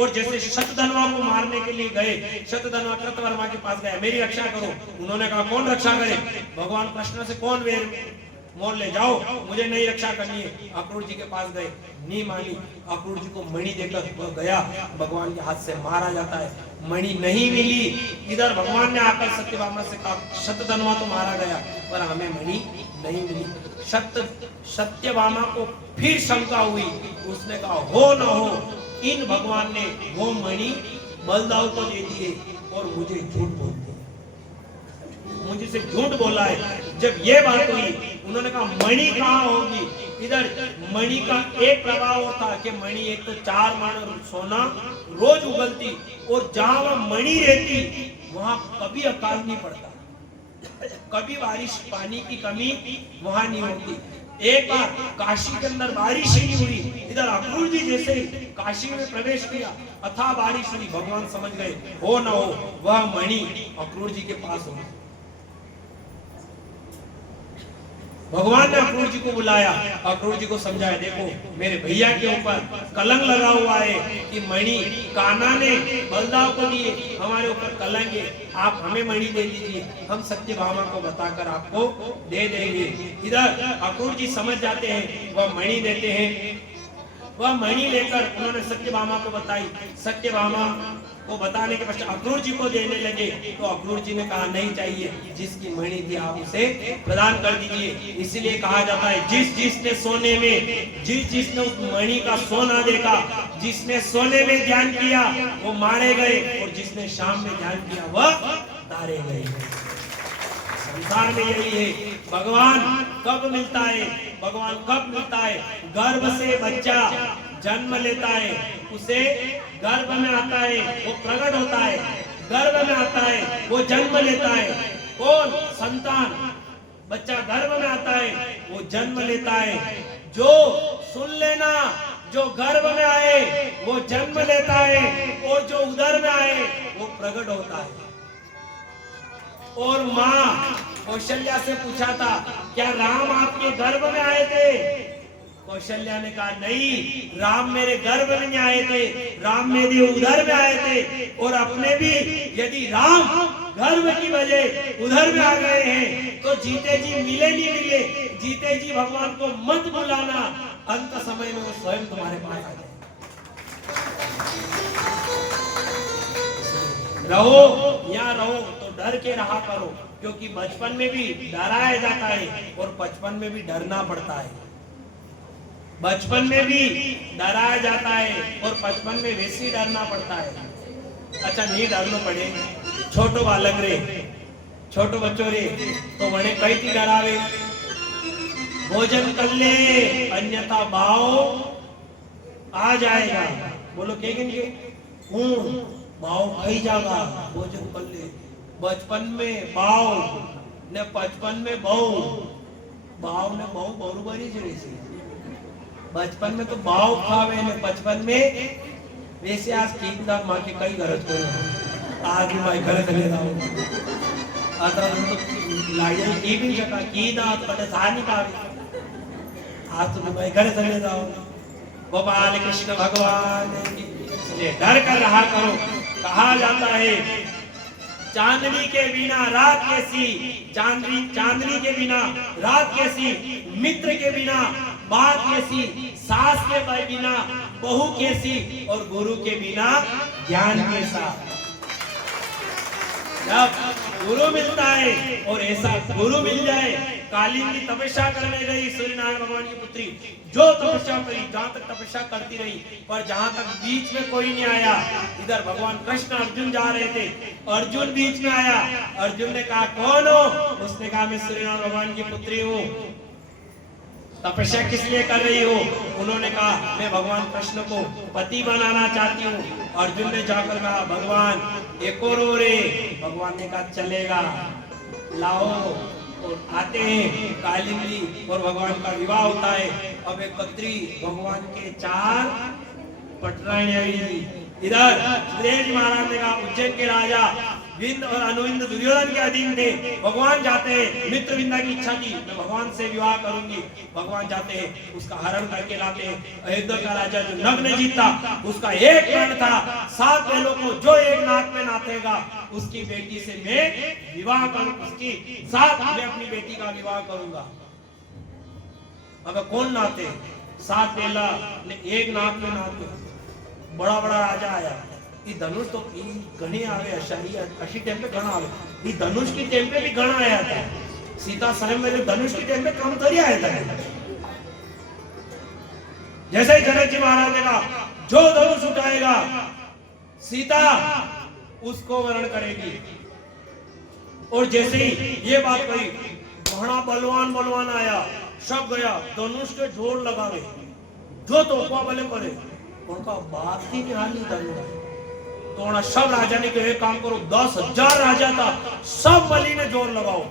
और जैसे शतधनवा को मारने के लिए गए, शतधनवा कृतवर्मा के पास गया, मेरी रक्षा करो। उन्होंने कहा कौन रक्षा करे? भगवान कृष्ण से कौन वेर मोल ले जाओ, मुझे नहीं रक्षा करनी है। अक्रूर जी के पास गए, नहीं मानी। अक्रूर जी को मणि देकर वह गया, भगवान के हाथ से मारा जाता है। मणि नहीं मिली। इधर भगवान ने आकर सत्यभामा से कहा शतधनवा तो मारा गया पर हमें मणि नहीं मिली। सत्यभामा को फिर शंका हुई। उसने कहा हो न हो इन भगवान ने वो मणि बलदाऊ को दे दिए और मुझे झूठ बोल दिया, मुझे से झूठ बोला है। जब ये बात हुई उन्होंने कहा मणि कहाँ होगी। इधर मणि का एक प्रभाव होता कि मणि एक तो 4 मण सोना रोज उगलती और जहां वह मणि रहती वहां कभी अकाल नहीं पड़ता, कभी बारिश पानी की कमी वहां नहीं होती। एक बार काशी के अंदर बारिश ही नहीं हुई, इधर अक्रूर जी जैसे काशी में प्रवेश किया अथा बारिश हुई। भगवान समझ गए हो न हो वह मणि अक्रूर जी के पास हो। भगवान ने अक्रूर जी को बुलाया, अक्रूर जी को समझाया देखो मेरे भैया के ऊपर कलंक लगा हुआ है कि मणि कान्हा ने बलदाव को दिए, हमारे ऊपर कलंक है, आप हमें मणि दे दीजिए, हम सत्यभामा को बताकर आपको दे देंगे। इधर अक्रूर जी समझ जाते हैं, वह मणि देते हैं। वह मणि लेकर उन्होंने सत्यभामा को बताई। सत्यभामा को बताने के पश्चात अक्रूर जी को देने लगे तो अक्रूर जी ने कहा नहीं चाहिए, जिसकी मणि थी आप उसे प्रदान कर दीजिए। इसलिए कहा जाता है जिसने सोने में जिसने उस मणि का सोना देखा, जिसने सोने में ध्यान किया वो मारे गए और जिसने शाम में ध्यान किया वह तारे गए। संसार में यही है, भगवान कब मिलता है, भगवान कब मिलता है। गर्भ से बच्चा जन्म लेता है, उसे गर्भ में आता है, वो प्रकट होता है, गर्भ में आता है, वो जन्म लेता है। कौन? संतान। बच्चा गर्भ में आता है, वो जन्म लेता है। जो सुन लेना, जो गर्भ में आए वो जन्म लेता है और जो उदर में आए वो प्रकट होता है। और माँ कौशल्या से पूछा था क्या राम आपके गर्भ में आए थे? कौशल्या ने कहा नहीं, राम मेरे गर्भ में नहीं आए थे, राम मेरे उदर में आए थे। और अपने भी यदि राम गर्भ की वजह उधर में आ गए हैं तो जीते जी मिले नहीं मिले, जीते जी भगवान को मत बुलाना, अंत समय में वो स्वयं तुम्हारे पास आ जाए। रहो यहाँ रहो तो डर के रहा करो, क्योंकि बचपन में भी डराया जाता है और बचपन में भी डरना पड़ता है। बचपन में भी डराया जाता है और बचपन में वैसे ही डरना पड़ता है। अच्छा नहीं डरना पड़े, छोटो बालक रे, छोटो बच्चों रे तो वने कई थी डरावे, भोजन कर ले अन्यथा भाव आ जाएगा। बोलो के भाव खाई जाएगा, भोजन कर ले। बचपन में भाव ने बचपन में भाव ने बहु बरोबरी ज रही। बचपन में तो भाव खावे ने बचपन में वैसे आज ठीक दाग मां के कई गरज को आज भी भाई घर चले जाओ आता तो लाइया की भी जगह की दात पटे सानी का आज तो भाई घर चले जाओ। गोपाल कृष्ण भगवान इसलिए डर कर रहा करो। कहा जाता है चांदनी के बिना रात कैसी, चांदनी के बिना रात कैसी, मित्र के बिना बात कैसी, सास के बिना बहू कैसी और गुरु के बिना ज्ञान कैसा। जब गुरु मिलता है और ऐसा गुरु मिल जाए। कालीन की तपस्या करने गई सूर्यनारायण भगवान की पुत्री, जो तपस्या करी, जहां तक तपस्या करती रही, पर जहां तक बीच में कोई नहीं आया। इधर भगवान कृष्ण अर्जुन जा रहे थे, अर्जुन बीच में आया। अर्जुन ने कहा कौन हो? उसने कहा मैं सूर्यनारायण भगवान की पुत्री हूँ। तपस्या किस लिए कर रही हो? उन्होंने कहा मैं भगवान कृष्ण को पति बनाना चाहती हूँ। अर्जुन ने जाकर कहा भगवान एक और हो रे। भगवान ने कहा चलेगा, लाओ। और आते हैं कालिंदी और भगवान का विवाह होता है। अब एक कत्री भगवान के 4 पटरानियां आई। इधर सुरेश महाराज ने कहा उज्जैन के राजा विंद और अनुविंद दुर्योधन के अधीन थे। भगवान जाते हैं, मित्रविंदा की इच्छा थी मैं भगवान से विवाह करूंगी। भगवान जाते हैं, उसका हरण करके लाते हैं। अयोध्या का राजा जो नग्न जीता, उसका एक प्रण था 7 बैलों को जो एक नाक में नाथेगा उसकी बेटी से मैं विवाह करूं, उसकी साथ मैं अपनी बेटी का विवाह करूंगा। अब कौन नाते? 7 बैला ने एक नाक में नाते। बड़ा बड़ा राजा आया। ये धनुष तो घणी आवे, अशी टाइम पे घना आवे। ये धनुष की टाइम पे भी घना आया था। सीता स्वयं मेरे धनुष की टाइम पे कम थोड़ी आया था। जैसे ही जनक जी महाराज ने कहा जो धनुष उठाएगा सीता उसको वर्ण करेगी। और जैसे ही ये बात कही, बड़ा बलवान बलवान आया, सब गया धनुष के जोर लगावे, जो तोपा बले करे, उनका बात ही नहीं हाली धनुष। तो सब राजा ने कहे काम करो, 10,000 राजा था, सब बलि ने जोर लगाओ।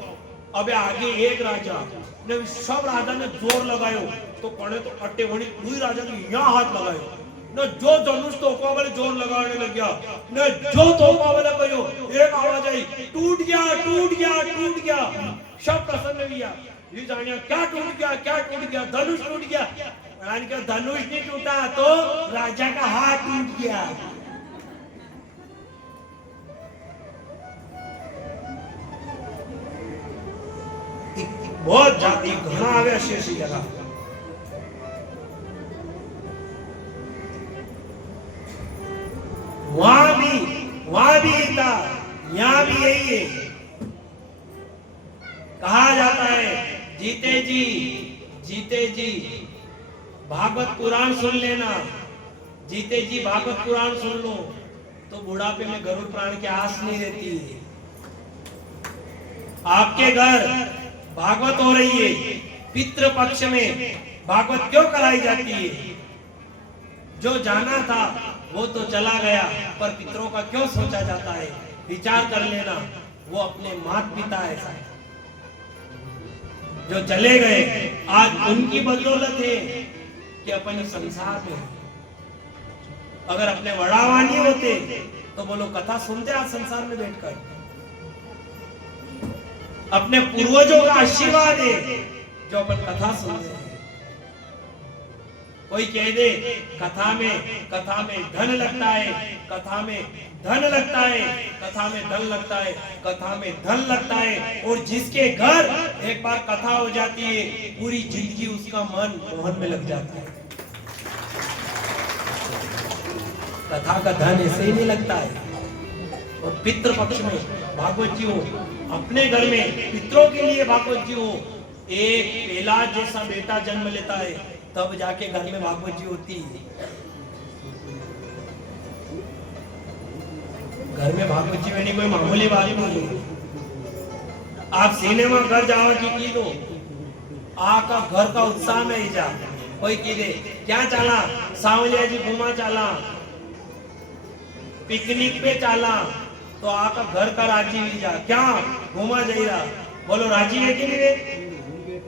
अबे आगे एक राजा ने, सब राजा ने जोर लगायो, तो कौने तो अट्टे वणी कोई राजा ने यहाँ हाथ लगायो न, जो धनुष तोपा वाले जोर लगाने लग गया न, जो तोपा वाले कहो, एक आवाज आई, टूट गया टूट गया टूट गया। सब प्रसन्न हुआ, ये जानिया क्या टूट गया, क्या टूट गया, धनुष टूट गया। धनुष नहीं टूटा तो राजा का हाथ टूट गया। बहुत जाति घना आवे ऐसी जगह। वहां भी था, यहाँ भी यही है। कहा जाता है, जीते जी भागवत पुराण सुन लेना, जीते जी भागवत पुराण सुन लो तो बुढ़ापे में गरुड़ प्राण की आस नहीं रहती है। आपके घर भागवत हो रही है, पितृ पक्ष में भागवत क्यों कराई जाती है? जो जाना था वो तो चला गया, पर पितरों का क्यों सोचा जाता है? विचार कर लेना, वो अपने माता पिता है जो चले गए, आज उनकी बदौलत है कि अपन संसार में। अगर अपने वड़ावा नहीं होते तो बोलो कथा सुनते आज संसार में बैठकर। अपने पूर्वजों का आशीर्वाद है जो अपन कथा सुनते हैं। कोई कह दे कथा में धन लगता है, कथा में धन लगता है, कथा में धन लगता है, कथा में धन लगता है। और जिसके घर एक बार कथा हो जाती है, पूरी जिंदगी उसका मन मोहन में लग जाता है। कथा का धन ऐसे ही नहीं लगता है। और पितृ पक्ष में भागवत जी हो, अपने घर में पितरों के लिए भागवत जी हो, एक प्रहलाद जैसा बेटा जन्म लेता है, तब जाके घर में भागवत जी होती है। घर में भागवत जी में कोई मामूली बात नहीं है। आप सिनेमा घर जाओ की दो, आका घर का उत्साह नहीं जा। कोई की दे क्या चला, सावलिया जी घुमा चला, पिकनिक पे चला, तो आका घर का राजी भी जा, क्या घुमा जाई रहा, बोलो राजी है कि नहीं रे?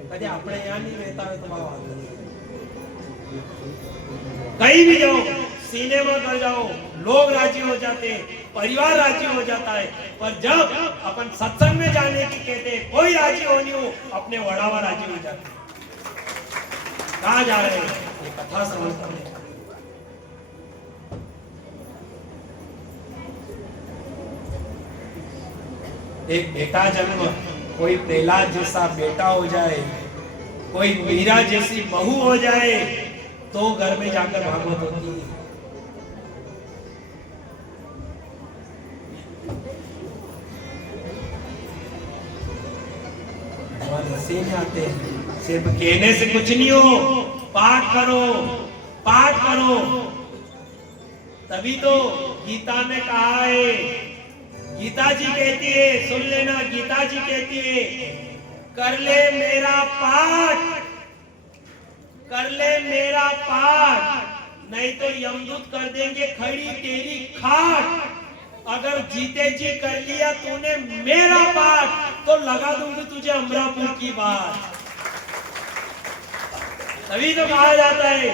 कभी अपने यहाँ नहीं रहता है तो बाबा, कहीं भी जाओ, सिनेमा कर जाओ, लोग राजी हो जाते हैं, परिवार राजी हो जाता है। पर जब अपन सत्संग में जाने की कहते हैं, कोई राजी हो नहीं हो, अपने वड़ावा राजी हो जाते हैं। कहाँ जा रहे हैं? ये कथा समझते हैं। एक बेटा जन्म, कोई प्रहलाद जैसा बेटा हो जाए, कोई मीरा जैसी बहू हो जाए, तो घर में जाकर भागवत होती है। ऐसे नहीं आते, सिर्फ कहने से कुछ नहीं हो, पाठ करो, पाठ करो। तभी तो गीता में कहा है, गीता जी कहती है, सुन लेना, गीता जी कहती है, कर ले मेरा पाठ, कर ले मेरा पाठ, नहीं तो यमदूत कर देंगे खड़ी तेरी खाट। अगर जीते जी कर लिया तूने मेरा पाठ, तो लगा दूंगी तुझे अमरापुर की बात। तभी तो कहा जाता है,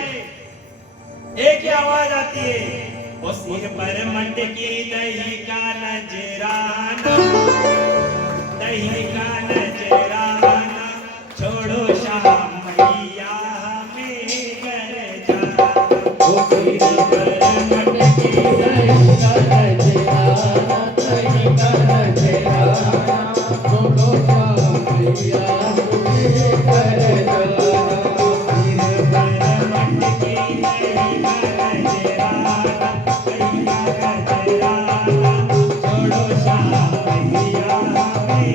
एक ही आवाज आती है, वो सिर पर मटकी दही का नजराना, दही का नजराना, छोड़ो शाम मैया में घर जाना। वो सिर पर मटकी दही का नजराना, दही का नजराना, छोड़ो शाम मैया में घर जाना। छोड़ो शाम मैया में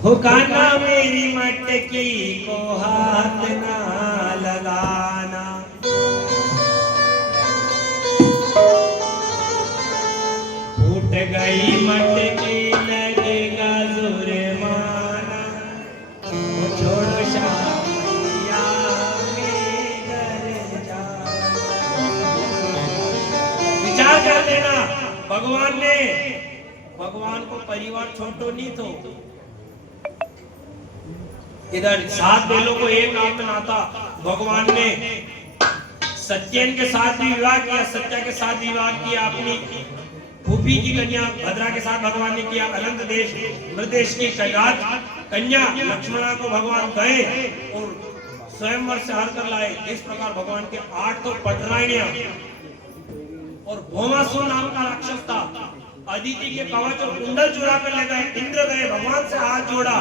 हो कान्हा मेरी मटकी को हाथ ना लगाना, फूट गई मटकी लगेगा जुर्माना, वो छोड़ो शादिया के घर जा। विचार कर लेना, भगवान को परिवार छोटो नहीं तो इधर 7 बेलों को एक नाम में नाता। भगवान ने सत्यन के साथ भी विवाह किया, सत्या के साथ विवाह किया, अपनी फूफी की कन्या भद्रा के साथ भगवान ने किया। अनंत देश मृदेश की कन्या लक्ष्मणा को भगवान गए और स्वयंवर से हर कर लाए। इस प्रकार भगवान के 8 तो पटराइणियां और भौमासुर नाम का राक्षस था। अदिति के कवच और कुंडल चुरा कर ले गए। इंद्र गए, भगवान से हाथ जोड़ा,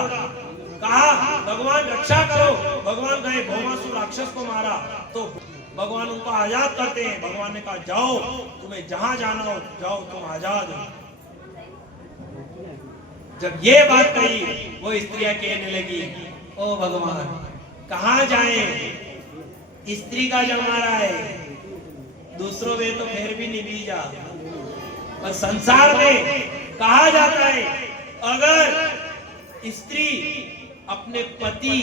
कहा भगवान रक्षा करो। भगवान गए, भौमासुर राक्षस को मारा तो भगवान उनको आजाद करते हैं। भगवान ने कहा जाओ, तुम्हें जहां जाना हो जाओ, तुम आजाद हो। जब ये बात कही वो स्त्रियां कहने लगी, ओ भगवान कहां जाएं, स्त्री का जमाना है, दूसरों में तो फिर भी निभी जा, और संसार में कहा जाता है अगर स्त्री अपने पति,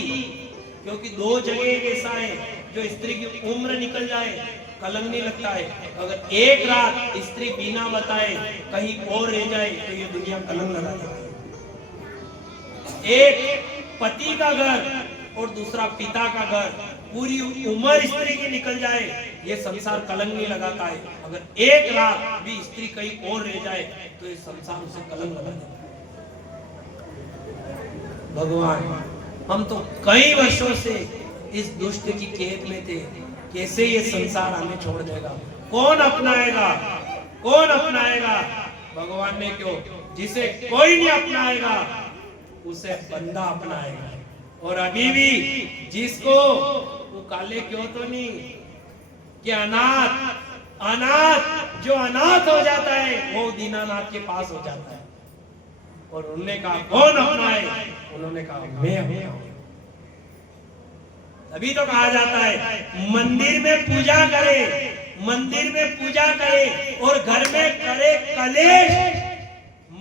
क्योंकि दो जगह ऐसा है जो स्त्री की उम्र निकल जाए कलंक नहीं लगता है, अगर एक रात स्त्री बिना बताए कहीं और रह जाए तो ये दुनिया कलंक लगा देती है। एक पति का घर और दूसरा पिता का घर, पूरी उम्र स्त्री की निकल जाए ये संसार कलंक नहीं लगाता है, अगर एक रात भी स्त्री कहीं और रह जाए तो ये संसार उसे कलंक लगा देता है। भगवान, हम तो कई वर्षों से इस दुष्ट की कैद में थे, कैसे ये संसार हमें छोड़ देगा, कौन अपनाएगा, कौन अपनाएगा? भगवान ने क्यों, जिसे कोई नहीं अपनाएगा उसे बंदा अपनाएगा। और अभी भी जिसको वो काले क्यों तो नहीं कि अनाथ जो अनाथ हो जाता है वो दीनानाथ के पास हो जाता है। और उन्होंने कहा कौन अपनाए? उन्होंने कहा मैं हूं। अभी तो कहा जाता है मंदिर में पूजा करे, मंदिर में पूजा करे और घर में करे कलेश,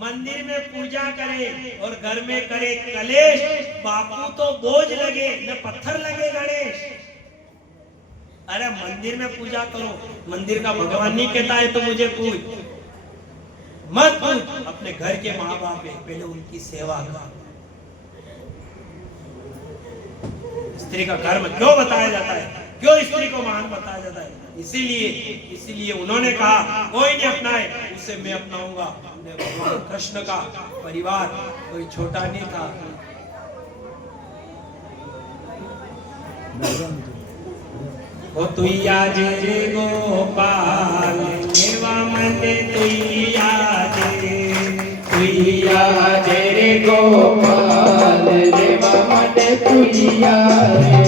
मंदिर में पूजा करे और घर में करे कलेश, बापू तो बोझ लगे न पत्थर लगे गणेश। अरे मंदिर में पूजा करो, मंदिर का भगवान नहीं कहता है तो मुझे पूछ मत पूछ, अपने घर के माँ बाप है पहले उनकी सेवा कर। स्त्री का धर्म क्यों बताया जाता है, क्यों स्त्री को महान बताया जाता है? इसीलिए उन्होंने कहा कोई नहीं अपनाए उसे मैं अपनाऊंगा। भगवान कृष्ण का परिवार कोई छोटा नहीं था। ओ तुइया जे गोपाल देवा मने तुइया जे गोपाल देवा मने तुइया जे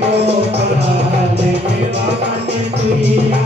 गोपाल देवा मने तुइया।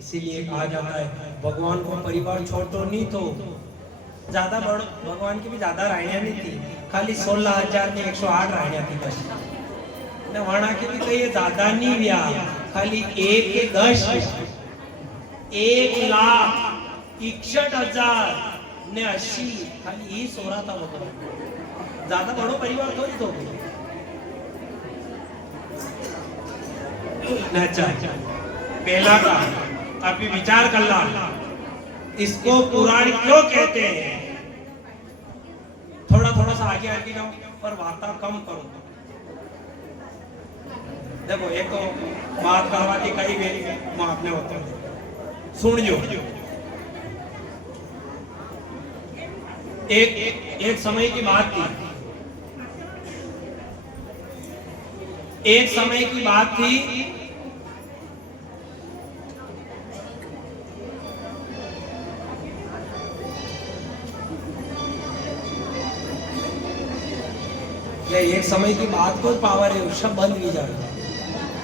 इसीलिए कहा जाता है भगवान को परिवार छोटो नहीं तो ज्यादा बड़, भगवान की भी ज्यादा राणियां नहीं थी, खाली 16,000 ने 108 राणियां थी बस। ने वहां की भी कहीं ज्यादा नहीं व्या, खाली 1 के 10 1,61,000 ने 80 खाली ही सोरा था भगवान। ज्यादा बड़ो परिवार थोड़ी तो अच्छा पहला का अभी विचार कर ला, इसको पुराण क्यों कहते हैं? थोड़ा थोड़ा सा आगे आगे जाओ पर वार्ता कम करो। देखो एक बात करवाती कई मेरी मां आपने होता है सुन जो। एक समय की बात थी, एक समय की बात थी एक समय की बात को पावर है सब बंद नहीं जाए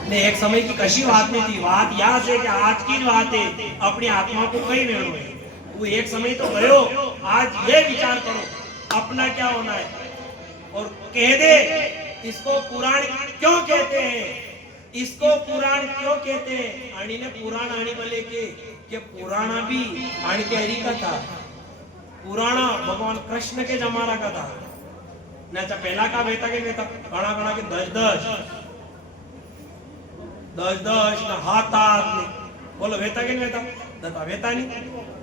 ने एक समय की कशी बात नहीं थी बात यहाँ से कि आज की बात है अपनी आत्मा को कहीं नहीं है वो एक समय तो गयो आज ये विचार करो अपना क्या होना है और कह दे इसको पुराण क्यों कहते हैं इसको पुराण क्यों कहते हैं आणि ने पुराण आणि बोले के पुराना भी आणि कैरी का था पुराना भगवान कृष्ण के जमाना का था ना पहला का बेटा के बेटा गणा गणा के 10 ना हाथ बोलो वेता के वेता दता वेता नहीं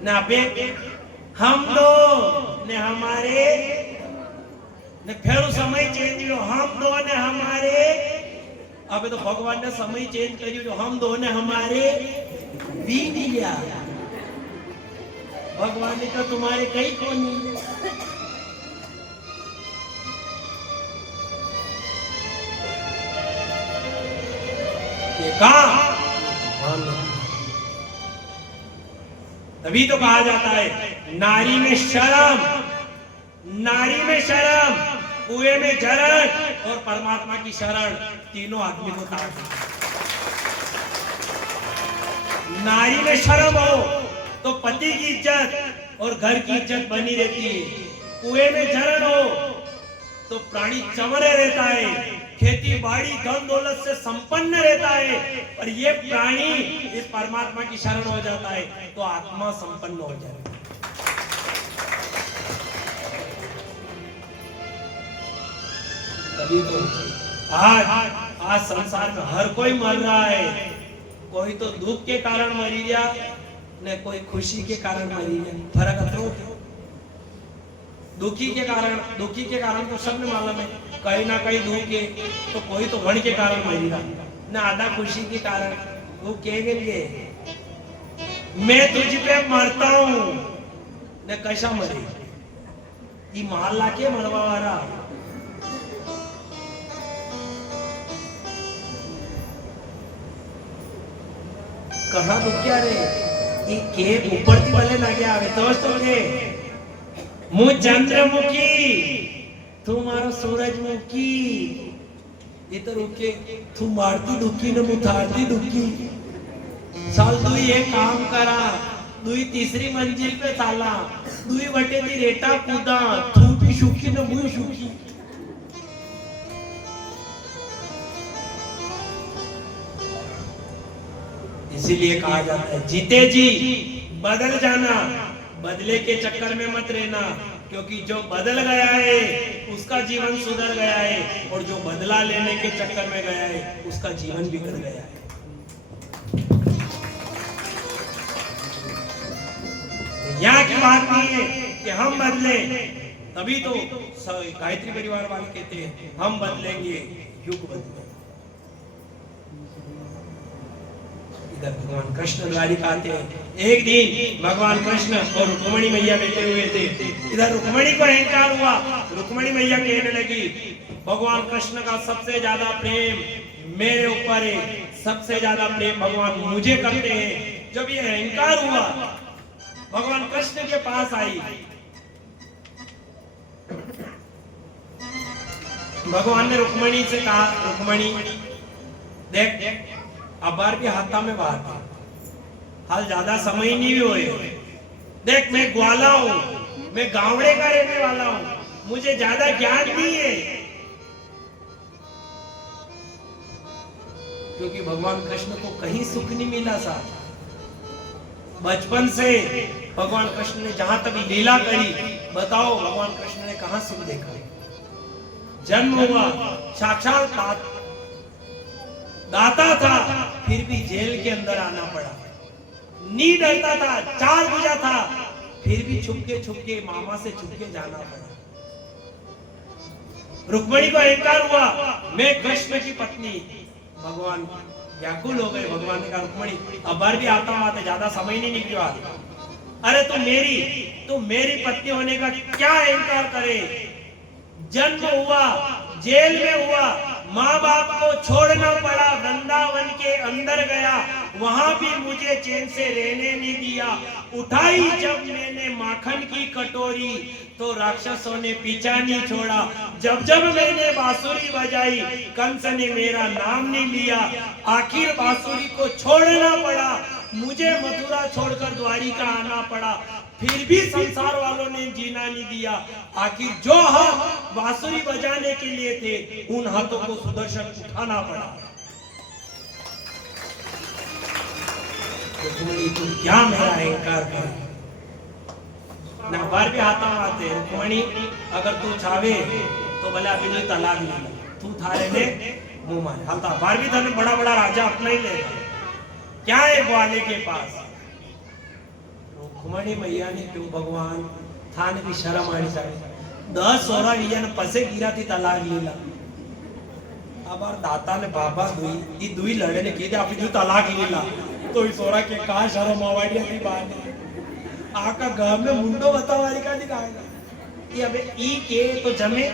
ना पे हम दो ने हमारे ने फिर समय चेंज हो हम दो ने हमारे अबे तो भगवान ने समय चेंज करियो जो हम दो ने हमारे भी दिया भगवान ने कहा तुम्हारे कहीं कौन नहीं तभी तो कहा जाता है नारी में शर्म कुएं में जरण और परमात्मा की शरण तीनों आदमी को ताक नारी में शर्म हो तो पति की इज्जत और घर की इज्जत बनी रहती है कुएं में जरण हो तो प्राणी चमरे रहता है खेती बाड़ी धन दौलत से संपन्न रहता है और ये प्राणी इस परमात्मा की शरण हो जाता है तो आत्मा संपन्न हो जाए तभी तो आज संसार में हर कोई मर रहा है कोई तो दुख के कारण मरी गया न कोई खुशी के कारण मरी गया फर्क अतरो दुखी के कारण तो सबने मालूम है कहीं ना कहीं दुख है तो कोई तो घण के कारण मरेगा ना आधा खुशी के कारण वो कह गए मैं तुझ पे मरता हूं ने कैसा मरे ये माल लाके मरवा वाला कहा दुखिया रे ये के ऊपर थी भले ना क्या आवे तो के मु चंद्रमुखी तू मारो सूरजमुखी ये तो रुके तू मारती दुखी न मुथारती दुखी साल तू ये काम करा तू तीसरी मंजिल पे साला तू बटे दी रेटा कूदा तू भी सुखी न मुझे सुखी इसीलिए कहा जाता है जीते जी बदल जाना बदले के चक्कर में मत रहना क्योंकि जो बदल गया है उसका जीवन सुधर गया है और जो बदला लेने के चक्कर में गया है उसका जीवन बिगड़ गया है यहाँ की बात नहीं है कि हम बदले तभी तो गायत्री परिवार वाले कहते हैं हम बदलेंगे युग बदलेंगे भगवान कृष्ण द्वारिका आते हैं एक दिन भगवान कृष्ण और रुक्मणी मैया बैठे हुए थे इधर रुक्मणी को अहंकार हुआ रुक्मणी मैया कहने लगी भगवान कृष्ण का सबसे ज्यादा प्रेम मेरे ऊपर है सबसे ज्यादा प्रेम भगवान मुझे करते हैं जब ये अहंकार हुआ भगवान कृष्ण के पास आई भगवान ने रुक्मणी से कहा रुक्मणी देख अब बार भी हाथा में बात है हाल ज्यादा समय नहीं हुए देख मैं ग्वाला हूं मैं गांवड़े का रहने वाला हूं मुझे ज्यादा ज्ञान नहीं है क्योंकि भगवान कृष्ण को कहीं सुख नहीं मिला साथ बचपन से भगवान कृष्ण ने जहां तक लीला करी बताओ भगवान कृष्ण ने कहां सुख देखा जन्म हुआ साक्षात दाता था फिर भी जेल के अंदर आना पड़ा नींद डरता था चाल बुझा था फिर भी छुपके मामा से छुपके जाना पड़ा रुक्मणी को अहंकार हुआ मैं कृष्ण की पत्नी भगवान व्याकुल हो गए भगवान ने कहा रुक्मणी अब बार भी आता हूं आते ज्यादा समय नहीं निकला अरे तू मेरी पत्नी होने का क्या अहंकार करे जन्म हुआ जेल में हुआ माँ बाप को छोड़ना पड़ा वृंदावन के अंदर गया वहां भी मुझे चैन से रहने नहीं दिया। उठाई जब मैंने माखन की कटोरी तो राक्षसों ने पीछा नहीं छोड़ा। जब जब मैंने बांसुरी बजाई कंस ने मेरा नाम नहीं लिया। आखिर बांसुरी को छोड़ना पड़ा, मुझे मथुरा छोड़कर द्वारिका आना पड़ा। फिर भी संसार वालों ने जीना नहीं दिया। आखिर जो हाथ बांसुरी बजाने के लिए थे उन हाथों को सुदर्शन उठाना पड़ा। रुक्मणी तू क्या मेरा अहंकार कर ना बार भी हाथा आते। रुक्मणी अगर तू चाहे तो भले अभी तो तलाक ले ले, तू थारे ने मुंह मारे हालता बार भी थाने बड़ा बड़ा राजा अपना ही ले क्या है ग्वाले के पास। रुक्मणी मैया ने क्यों भगवान थाने भी शर्म आनी चाहिए। 10 सोरा विजन पसे गिरा थी तलाक लीला। अब दाता ने बाबा दुई ये दुई लड़े ने की आपकी जो तलाक लीला तो इस सोरा के का शर्म आवाड़ी थी बाने आका गांव में मुंडो बतावारी का दिखाएगा ये अबे ई के तो जमे।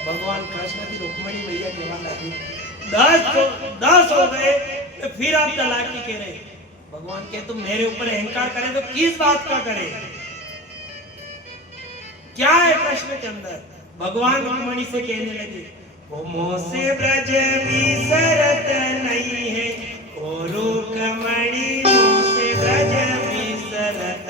भगवान कृष्ण की रुक्मणी मैया के बाद लगी 10 हो गए तो फिर आप तलाक की कह रहे। भगवान के तुम मेरे ऊपर अहंकार करे तो किस बात का करे, क्या है प्रश्न के अंदर। भगवान रुक्मणी से कहने लगे वो मोसे ब्रज बिसरत नहीं है ओ रुक्मणी मोसे ब्रज बिसरत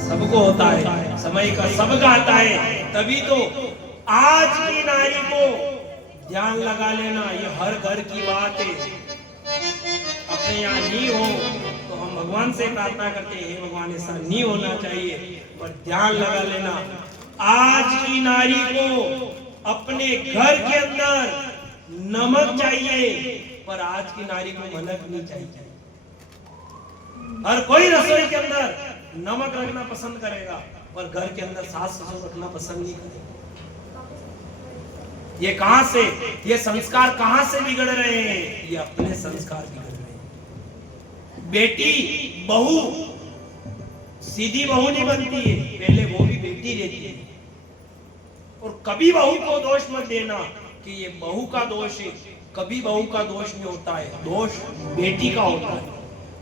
सबको होता है, समय का सबका आता है। तभी तो आज की नारी को ध्यान लगा लेना, ये हर घर की बात है। अपने यहाँ नहीं हो तो हम भगवान से प्रार्थना करते हैं, भगवान ऐसा नहीं होना चाहिए, पर ध्यान लगा लेना आज की नारी को अपने घर के अंदर नमक चाहिए, पर आज की नारी को मलक नहीं चाहिए। हर कोई रसोई के अंदर नमक रखना पसंद करेगा, पर घर के अंदर सास ससुर रखना पसंद नहीं करेगा। ये कहां से, ये संस्कार कहां से बिगड़ रहे हैं? ये अपने संस्कार बिगड़ रहे हैं। बेटी बहू सीधी बहू नहीं बनती है, पहले वो भी बेटी रहती है। और कभी बहू को दोष मत देना कि ये बहू का दोष है, कभी बहू का दोष नहीं होता है, दोष बेटी का होता है।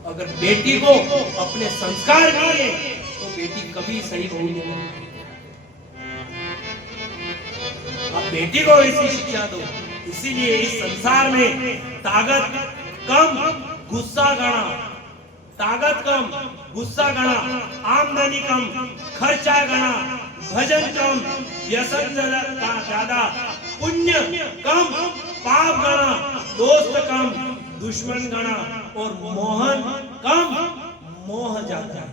अगर बेटी को अपने संस्कार मिले तो बेटी कभी सही बहू नहीं बनती। आप बेटी को ऐसी शिक्षा दो। इसीलिए इस संसार में ताकत कम गुस्सा गणा, ताकत कम गुस्सा गणा, आमदनी कम खर्चा गणा, भजन कम व्यसन ज्यादा, पुण्य कम पाप गणा, दोस्त कम दुश्मन गणा, और मोहन कम मोह ज्यादा।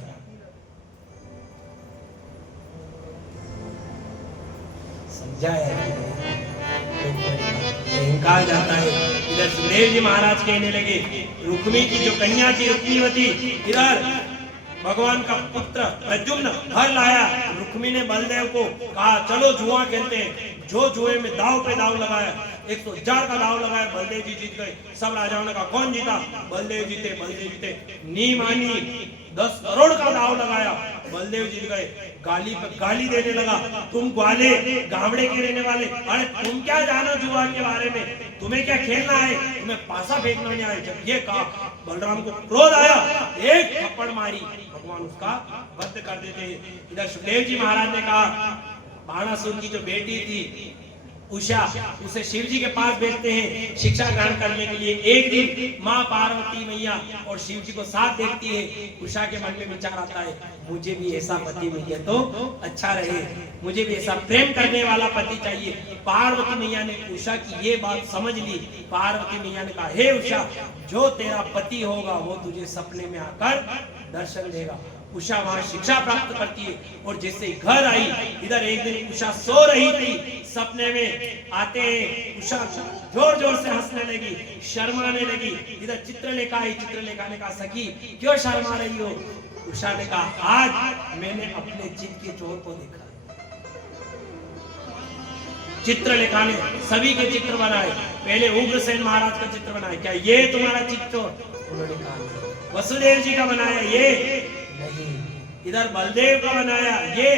समझाया कहा जाता है। इधर सुखदेव जी महाराज कहने लगे, रुक्मी की जो कन्या थी रुक्मीवती, इधर भगवान का पुत्र प्रद्युम्न हर लाया। रुक्मी ने बलदेव को कहा चलो जुआ खेलते हैं। जो जुए में दाव पे दाव लगाया, 100,000 का दाव लगाया, बलदेव जी जीत गए। सब राजाओं ने कहा कौन जीता? बलदेव जीते, बलदेव जीते। नी मानी 10 करोड़ का दाव लगाया, बलदेव जीत गए। गाली पे गाली देने लगा, तुम ग्वाले गावड़े के रहने वाले, अरे तुम क्या जानो जुआ के बारे में, तुम्हें क्या खेलना है, तुम्हें पासा फेंकना नहीं आया। जब ये कहा बलराम को क्रोध आया, एक थप्पड़ मारी, भगवान उसका वध कर देते हैं। इधर सुखदेव जी महाराज ने कहा बाणासुर की जो बेटी थी उषा, उसे शिव जी के पास भेजते हैं शिक्षा ग्रहण करने के लिए। एक दिन माँ पार्वती मैया और शिव जी को साथ देखती है। उषा के मन में विचार आता है, मुझे भी ऐसा पति मिल गया तो अच्छा रहे, मुझे भी ऐसा प्रेम करने वाला पति चाहिए। पार्वती मैया ने उषा की ये बात समझ ली। पार्वती मैया ने कहा, हे उषा, जो तेरा पति होगा वो तुझे सपने में आकर दर्शन देगा। उषा वहां शिक्षा प्राप्त करती है और जैसे घर आई, इधर एक दिन उषा सो रही थी, सपने में आते हैं उषा जोर जोर से हंसने लगी, शर्माने लगी। इधर चित्रलेखा आई, चित्रलेखा ने कहा सखी क्यों शर्मा रही हो? उषा ने कहा आज मैंने अपने चित्त के चोर को देखा। चित्रलेखा ने सभी के चित्र बनाए, पहले उग्रसेन महाराज का चित्र बनाया, क्या ये तुम्हारा चित्त चोर? उन्होंने कहा वसुदेव जी का बनाया, ये नहीं। इधर बलदेव का बनाया, ये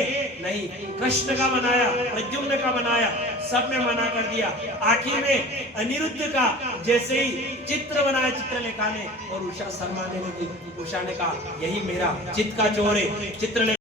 नहीं। कृष्ण का बनाया, प्रद्युम्न का बनाया, सब ने मना कर दिया। आखिर में अनिरुद्ध का जैसे ही चित्र बनाया चित्रलेखा ने, और उषा शर्माने लगी। उषा ने कहा यही मेरा चित्त का चोर है। चित्रलेखा